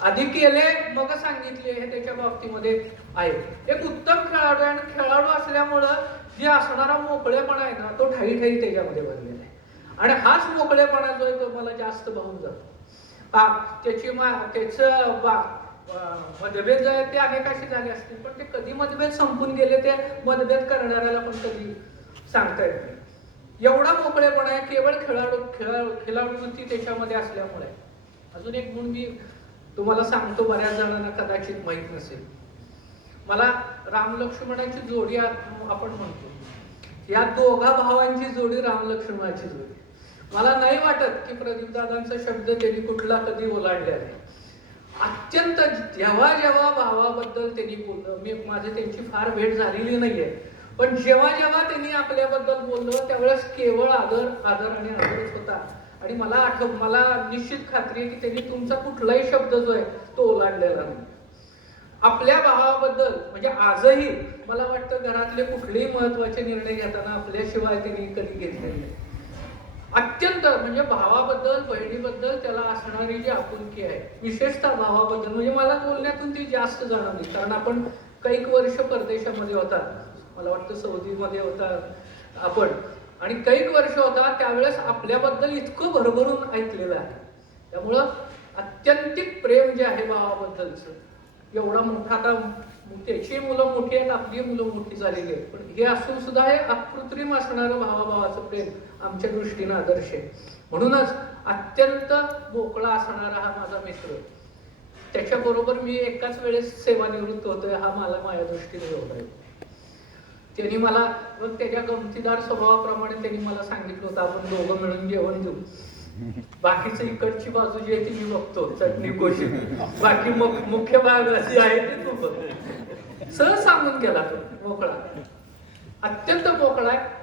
आधी केले मग सांगितले हे त्याच्या बाबतीमध्ये आहे. एक उत्तम खेळाडू आहे आणि खेळाडू असल्यामुळं जे असणारा मोकळेपणा आहे ना तो ठाई ठाई त्याच्यामध्ये भरलेला आहे. आणि हाच मोकळेपणा जो आहे तो मला जास्त भावून जातो. त्याचं मतभेद जे आहेत ते अनेकाशी झाले असतील, पण ते कधी मतभेद संपून गेले ते मतभेद करणाऱ्याला पण कधी सांगता येत नाही. एवढा मोकळेपणा आहे केवळ खेळाडू वृत्ती त्याच्यामध्ये असल्यामुळे. अजून एक गुण मी तुम्हाला सांगतो, बऱ्याच जणांना कदाचित माहित नसेल. मला राम लक्ष्मणाची जोडी आपण म्हणतो, या दोघा भावांची जोडी राम लक्ष्मणाची जोडी. मला नाही वाटत की प्रदीप दादांचा शब्द त्यांनी कुठला कधी ओलांडला नाही. अत्यंत जेव्हा जेव्हा भावाबद्दल त्यांनी बोललं, मी माझी त्यांची फार भेट झालेली नाहीये, पण जेव्हा जेव्हा त्यांनी आपल्याबद्दल बोललं त्यावेळेस केवळ आदर आणि आदरच होता. आणि मला निश्चित खात्री आहे की त्यांनी तुमचा कुठलाही शब्द जो आहे तो ओलांडलेला नाही. आपल्या भावाबद्दल म्हणजे आजही मला वाटतं घरातले कुठलेही महत्वाचे निर्णय घेताना आपल्याशिवाय त्यांनी कधी घेतलेले नाही. अत्यंत म्हणजे भावाबद्दल बहिणीबद्दल त्याला असणारी जी आपुलकी आहे, विशेषतः भावाबद्दल म्हणजे मला बोलण्यातून ती जास्त जाणवली. कारण आपण काही वर्ष परदेशामध्ये होता, मला वाटतं सौदीमध्ये होता आपण, आणि काही वर्ष होता त्यावेळेस आपल्याबद्दल इतकं भरभरून ऐकलेलं आहे. त्यामुळं अत्यंतिक प्रेम जे आहे भावाबद्दलचं एवढा मोठा. आता त्याची मुलं मोठी आहेत, आपली मुलं मोठी झालेली आहेत, पण हे असून सुद्धा हे अकृत्रिम असणारं भावाभावाचं प्रेम आमच्या दृष्टीनं आदर्श आहे. म्हणूनच अत्यंत मोकळा असणारा हा माझा मित्र, त्याच्याबरोबर मी एकाच वेळेस सेवानिवृत्त होतोय हा मला माझ्या दृष्टीने एवढा आहे. त्यांनी मला त्याच्या गमतीदार स्वभावाप्रमाणे त्यांनी मला सांगितलं होतं आपण दोघं मिळून जेवण देऊ. बाकीचं इकडची बाजू जी आहे ती मी बघतो, चटणी कोशी, बाकी मुख्य भाग अशी आहे ते तू बघ. सहज सांगून गेला तो, मोकळा, अत्यंत मोकळा आहे,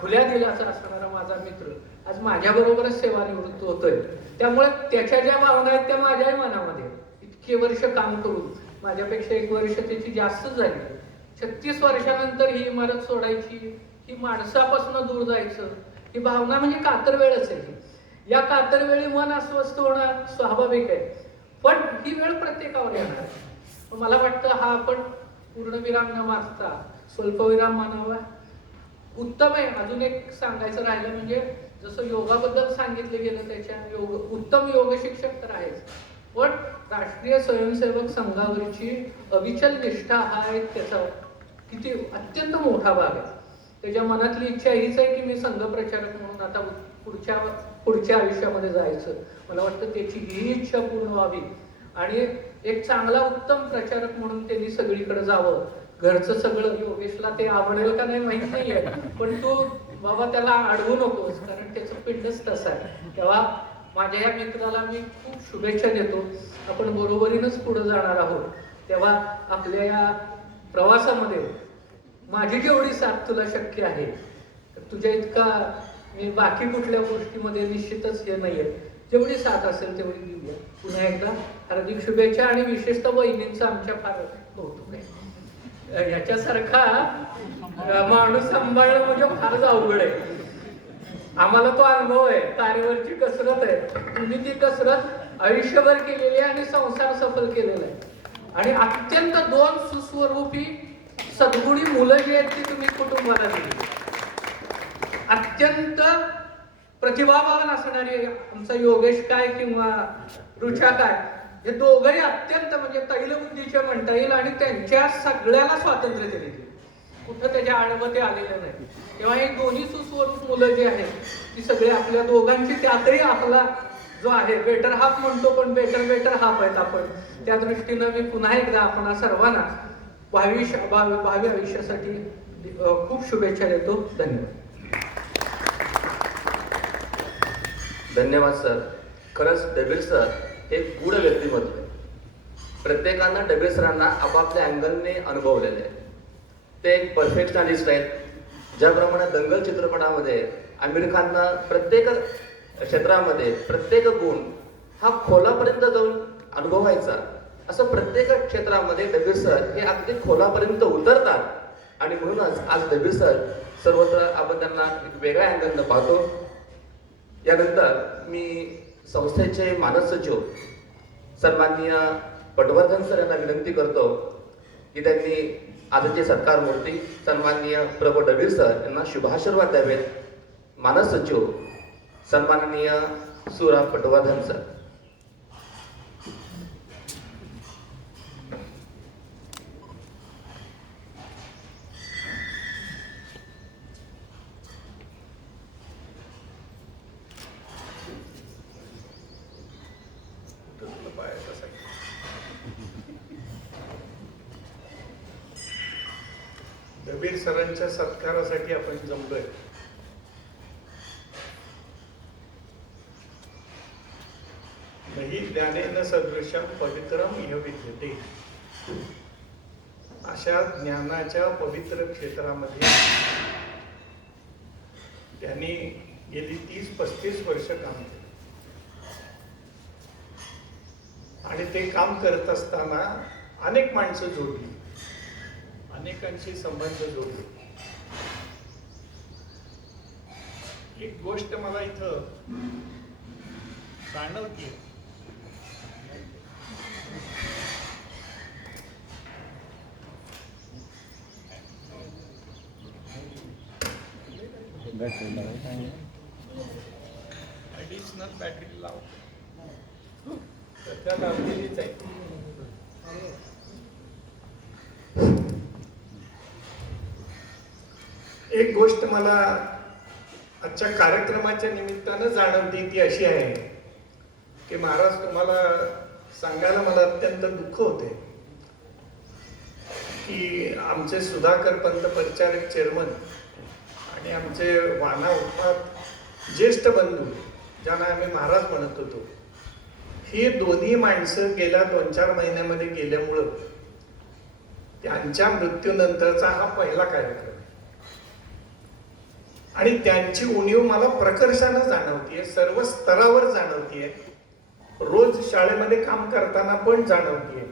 खुल्या दिलासा असणारा माझा मित्र आज माझ्या बरोबरच सेवानिवृत्त होतोय. त्यामुळे त्याच्या ज्या भावना आहेत त्या माझ्याही मनामध्ये. इतके वर्ष काम करून माझ्यापेक्षा एक वर्ष त्याची जास्त झाली. 36 वर्षानंतर ही इमारत सोडायची, ही माणसापासून दूर जायचं, ही भावना म्हणजे कातरवेळच आहे. या कातरवेळी मन अस्वस्थ होणं स्वाभाविक आहे, पण ही वेळ प्रत्येकावर येणार. मला वाटतं हा आपण पूर्णविराम न मारता स्वल्पविराम मानावा उत्तम आहे. अजून एक सांगायचं राहिलं म्हणजे जसं योगाबद्दल सांगितलं गेलं, त्याच्या उत्तम योग शिक्षक तर आहेच, पण राष्ट्रीय स्वयंसेवक संघावरची अविचल निष्ठा हा एक त्याचा किती अत्यंत मोठा भाग आहे. त्याच्या मनातली इच्छा हीच आहे की मी संघ प्रचारक म्हणून आता पुढच्या आयुष्यामध्ये जायचं. मला वाटतं त्याची ही इच्छा पूर्ण व्हावी आणि एक चांगला उत्तम प्रचारक म्हणून त्यांनी सगळीकडे जावं. घरचं सगळं योगेशला ते आवडेल का नाही माहित नाहीये, पण तू बाबा त्याला अडवू नकोस, कारण त्याचं पिंडच तसं आहे. तेव्हा माझ्या या मित्राला मी खूप शुभेच्छा देतो. आपण बरोबरीनच पुढे जाणार आहोत. तेव्हा आपल्या या प्रवासामध्ये माझी जेवढी साथ तुला शक्य आहे, तुझ्या इतका मी बाकी कुठल्या गोष्टीमध्ये निश्चितच हे नाहीये, जेवढी साथ असेल तेवढी देऊया. पुन्हा एकदा हार्दिक शुभेच्छा आणि विशेषतः वहिनींचं आमच्या फार कौतुक आहे. याच्यासारखा माणूस सांभाळणं म्हणजे फारच अवघड आहे. आम्हाला तो अनुभव आहे, तारेवरची कसरत आहे. तुम्ही ती कसरत आयुष्यभर केलेली आहे आणि संसार सफल केलेला आहे. आणि अत्यंत दोन सुस्वरूपी सद्गुणी मुलं जी आहेत ती तुम्ही कुटुंबाला दिली. अत्यंत प्रतिभावान असणारी आमचा योगेश काय किंवा रुचा काय, हे दोघंही अत्यंत म्हणजे तैलबुद्धीचे म्हणता येईल आणि त्यांच्या सगळ्याला स्वातंत्र्य दिले. कुठं त्याच्या आडवते आलेले नाही. तेव्हा हे दोन्ही सुस्वरूप मुलं जी आहेत ती सगळी आपल्या दोघांची, त्यातही आपला जो आहे बेटर हाफ म्हणतो, पण बेटर हाफ आहेत आपण. त्या दृष्टीनं मी पुन्हा एकदा आपण सर्वांना भावी आयुष्यासाठी खूप शुभेच्छा देतो. धन्यवाद. धन्यवाद सर. खरंच डबीर सर हे गूढ व्यक्तिमत्व आहे. प्रत्येकानं डबीर सरांना आपापल्या अँगलने अनुभवलेले आहे. ते एक परफेक्शनलिस्ट आहेत. ज्याप्रमाणे दंगल चित्रपटामध्ये आमिर खाननं प्रत्येक क्षेत्रामध्ये प्रत्येक गुण हा खोलापर्यंत जाऊन अनुभवायचा, असं प्रत्येक क्षेत्रामध्ये डबीर सर हे अगदी खोलापर्यंत उतरतात. आणि म्हणूनच आज डबीर सर सर्वत्र आपण त्यांना एक वेगळ्या अँगलनं पाहतो. यानंतर मी संस्थेचे मानद सचिव सन्माननीय पटवर्धन सर यांना विनंती करतो की त्यांनी आजचे सत्कार मूर्ती सन्माननीय प्रभू डबीर सर यांना शुभाशीर्वाद द्यावेत. मानद सचिव सन्माननीय सुरा पटवर्धन सर. डबीर सरांच्या सत्कारासाठी आपण जमलोय. नही ज्ञानेन सदृशम पवित्रम इह विद्यते. अशा ज्ञानाच्या पवित्र क्षेत्रामध्ये त्यांनी गेली 30-35 वर्ष काम केलं. आणि ते काम करत असताना अनेक माणसं जोडली, अनेकांशी संबंध जोडले. एक गोष्ट मला इथं जाणवते. ॲडिशनल बॅटरी लाव, सध्या लावलेलीच आहे. एक गोष्ट मला आजच्या कार्यक्रमाच्या निमित्तानं जाणवते ती अशी आहे की महाराज, तुम्हाला सांगायला मला अत्यंत दुःख होते की आमचे सुधाकर पंत परिचारक चेअरमन आणि आमचे वाना उत्पाद ज्येष्ठ बंधू ज्यांना आम्ही महाराज म्हणत होतो, ही दोन्ही माणसं गेल्या 2-4 महिन्यामध्ये गेल्यामुळं त्यांच्या मृत्यूनंतरचा हा पहिला कार्यक्रम आहे. आणि त्यांची उणीव मला प्रकर्षानं जाणवतीये, सर्व स्तरावर जाणवतीये, रोज शाळेमध्ये काम करताना पण जाणवतीये.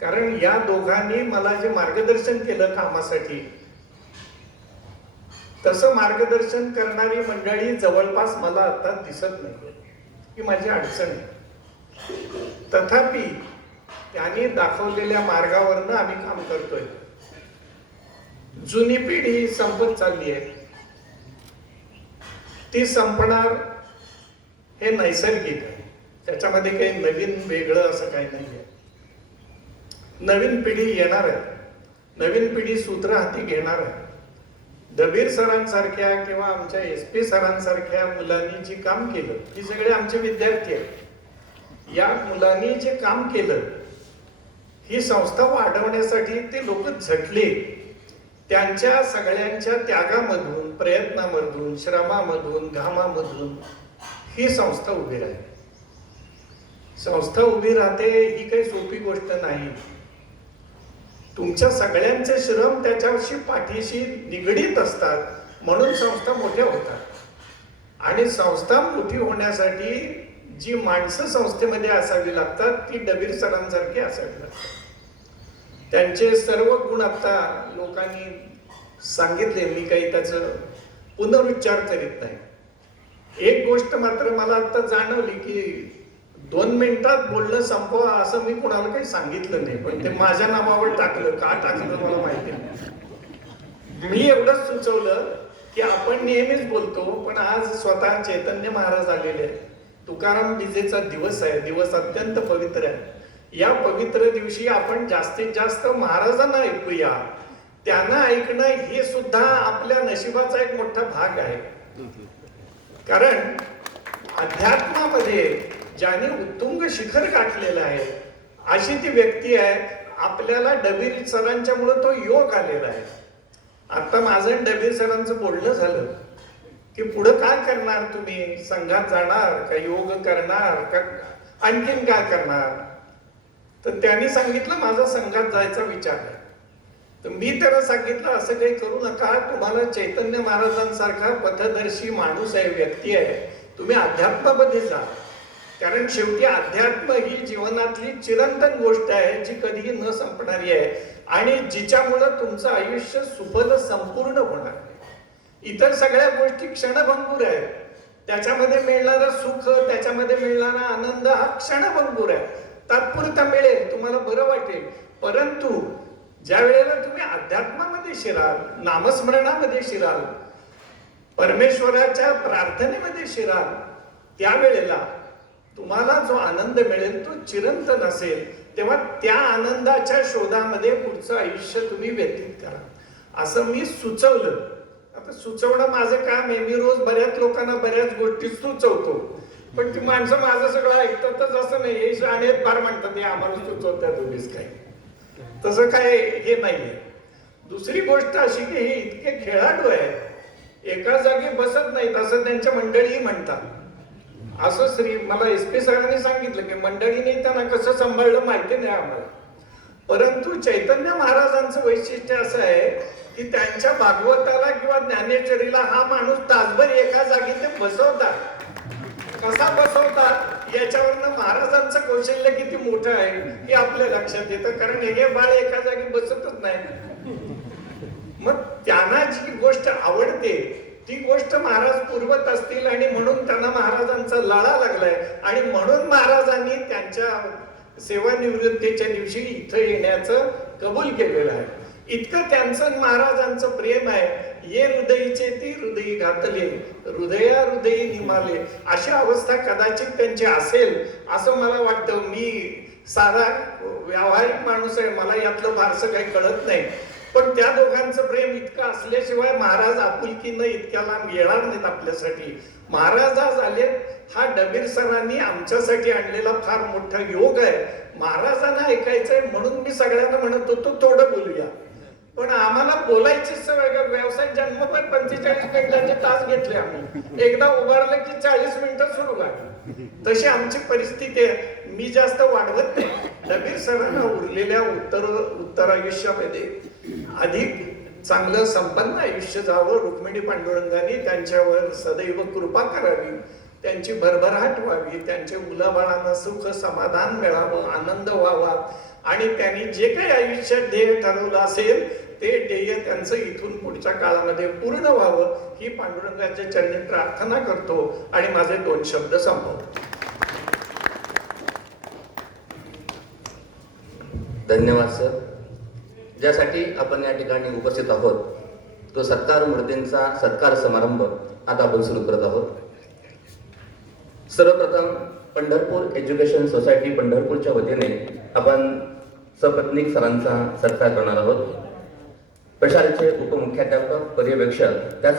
कारण या दोघांनी मला जे मार्गदर्शन केलं कामासाठी, तसं मार्गदर्शन करणारी मंडळी जवळपास मला आता दिसत नाही. ही माझी अडचण आहे. तथापि त्यांनी दाखवलेल्या मार्गावरनं आम्ही काम करतोय. जुनी पिढी संपत चालली आहे. ती संपणार हे नैसर्गिक आहे. त्याच्यामध्ये काही नवीन वेगळं असं काही नाही आहे. नवीन पिढी येणार आहे. नवीन पिढी सूत्र हाती घेणार आहे. दबीर सरांसारख्या किंवा आमच्या SP सरांसारख्या मुलांनी जे काम केलं, ही सगळे आमचे विद्यार्थी आहेत. या मुलांनी जे काम केलं, ही संस्था वाढवण्यासाठी ते लोक झटले. त्यांच्या सगळ्यांच्या त्यागामधून, प्रयत्नामधून, श्रमामधून, घामामधून ही संस्था उभी राहते. संस्था उभी राहते ही काही सोपी गोष्ट नाही. तुमच्या सगळ्यांचे श्रम त्याच्याशी पाठीशी निगडीत असतात, म्हणून संस्था मोठ्या होतात. आणि संस्था मोठी होण्यासाठी जी माणसं संस्थेमध्ये असावी लागतात ती डबीर सरांसारखी असावी लागतात. त्यांचे सर्व गुण आता लोकांनी सांगितले, मी काही त्याचं पुनरुच्चार करीत नाही. एक गोष्ट मात्र मला आता जाणवली की 2 मिनिटात बोलणं संपवा असं मी कुणाला काही सांगितलं नाही, पण ते माझ्या नावावर टाकलं. का टाकलं मला माहिती नाही. मी एवढंच सुचवलं की आपण नेहमीच बोलतो, पण आज स्वतः चैतन्य महाराज आलेले आहेत. तुकाराम बीजेचा दिवस आहे, दिवस अत्यंत पवित्र आहे. या पवित्र दिवशी आपण जास्तीत जास्त महाराजांना ऐकूया. त्यांना ऐकणं हे सुद्धा आपल्या नशिबाचा एक मोठा भाग आहे. कारण अध्यात्मामध्ये ज्याने उत्तुंग शिखर गाठलेलं आहे अशी ती व्यक्ती आहे. आपल्याला डबीर सरांच्यामुळे तो योग आलेला आहे. आता माझं डबीर सरांचं बोलणं झालं की पुढं काय करणार तुम्ही, संघात जाणार का, योग करणार का, आणखीन काय करणार. तर त्यांनी सांगितलं माझा संघात जायचा विचार आहे. तर मी त्याला सांगितलं असं काही करू नका, तुम्हाला चैतन्य महाराजांसारखा पथदर्शी माणूस आहे, व्यक्ती आहे, तुम्ही अध्यात्मामध्ये जा. कारण शेवटी अध्यात्म ही जीवनातली चिरंतन गोष्ट आहे जी कधीही न संपणारी आहे आणि जिच्यामुळं तुमचं आयुष्य सुफल संपूर्ण होणार. इतर सगळ्या गोष्टी क्षणभंगूर आहेत. त्याच्यामध्ये मिळणारं सुख, त्याच्यामध्ये मिळणारा आनंद हा क्षणभंगूर आहे, तात्पुरता मिळेल, तुम्हाला बरं वाटेल. परंतु ज्या वेळेला तुम्ही अध्यात्मामध्ये शिराल, नामस्मरणामध्ये शिराल, परमेश्वराच्या प्रार्थनेमध्ये शिराल, त्यावेळेला तुम्हाला जो आनंद मिळेल तो चिरंतन असेल. तेव्हा त्या आनंदाच्या शोधामध्ये पुढचं आयुष्य तुम्ही व्यतीत करा असं मी सुचवलं. आता सुचवणं माझं काम आहे. मी रोज बऱ्याच लोकांना बऱ्याच गोष्टी सुचवतो, पण ती माणसं माझं सगळं ऐकतातच असं नाही. हे शाळेत फार म्हणतात हे आम्हाला सुचवतात उगीच काही, तसं काय हे नाहीये. दुसरी गोष्ट अशी की हे इतके खेळाडू आहेत, एका जागी बसत नाहीत असं त्यांच्या मंडळी म्हणतात. असं मला SP सरांनी सांगितलं की मंडळीने त्यांना कसं सांभाळलं माहिती नाही आम्हाला. परंतु चैतन्य महाराजांचं वैशिष्ट्य असं आहे की त्यांच्या भागवताला किंवा ज्ञानेश्वरीला हा माणूस तासभर एका जागी ते बसवतात. कसा बसवतात याच्यावरनं महाराजांचं कौशल्य किती मोठं आहे हे आपल्या लक्षात येतं. कारण हे बाळ एका जागी बसतच नाही. मग त्यांना जी गोष्ट आवडते ती गोष्ट महाराज पुरवत असतील आणि म्हणून त्यांना महाराजांचा लळा लागलाय आणि म्हणून महाराजांनी त्यांच्या सेवानिवृत्तीच्या दिवशी इथं येण्याचं कबूल केलेलं आहे. इतकं त्यांचं महाराजांचं प्रेम आहे. ये हृदयीचे ती हृदयी घातले, हृदया हृदयी निमाले, अशा अवस्था कदाचित त्यांची असेल असं मला वाटतं. मी साधा व्यावहारिक माणूस आहे, मला यातलं फारसं काही कळत नाही. पण त्या दोघांचं प्रेम इतकं असल्याशिवाय महाराज आपुलकीनं इतक्या लांब येणार नाहीत आपल्यासाठी. महाराज आज आले हा डबीर सरांनी आमच्यासाठी आणलेला फार मोठा योग आहे. महाराजांना ऐकायचंय म्हणून मी सगळ्यांना म्हणत होतो थोडं बोलूया, पण आम्हाला बोलायची सवय. व्यवसाय जन्मभर 45 मिनिटांचे तास घेतले आम्ही. एकदा उभारलं की 40 मिनिटं सुरू झाली. तशी आमची परिस्थिती आहे. मी जास्त वाढवत नाही. डबीर सरांना उरलेल्या उत्तर आयुष्यामध्ये अधिक चांगलं संपन्न आयुष्य जावं. रुक्मिणी पांडुरंगाने त्यांच्यावर सदैव कृपा करावी, त्यांची भरभराट व्हावी, त्यांच्या मुलाबाळांना सुख समाधान मिळावं, आनंद व्हावा आणि त्यांनी जे काही आयुष्यात ध्येय ठरवलं असेल ते ध्येय त्यांचं इथून पुढच्या काळामध्ये पूर्ण व्हावं ही पांडुरंगाच्या चरणी प्रार्थना करतो आणि माझे 2 शब्द संपवतो. धन्यवाद सर. ज्यासाठी आपण या ठिकाणी उपस्थित आहोत तो सत्कार मूर्तींचा सत्कार समारंभ आता आपण सुरू करत आहोत. सर्वप्रथम पंढरपूर एज्युकेशन सोसायटी पंढरपूरच्या वतीने आपण सपत्नीक सरांचा सत्कार करणार आहोत. प्रशालेचे उपमुख्याध्यापक पर्यवेक्षक त्या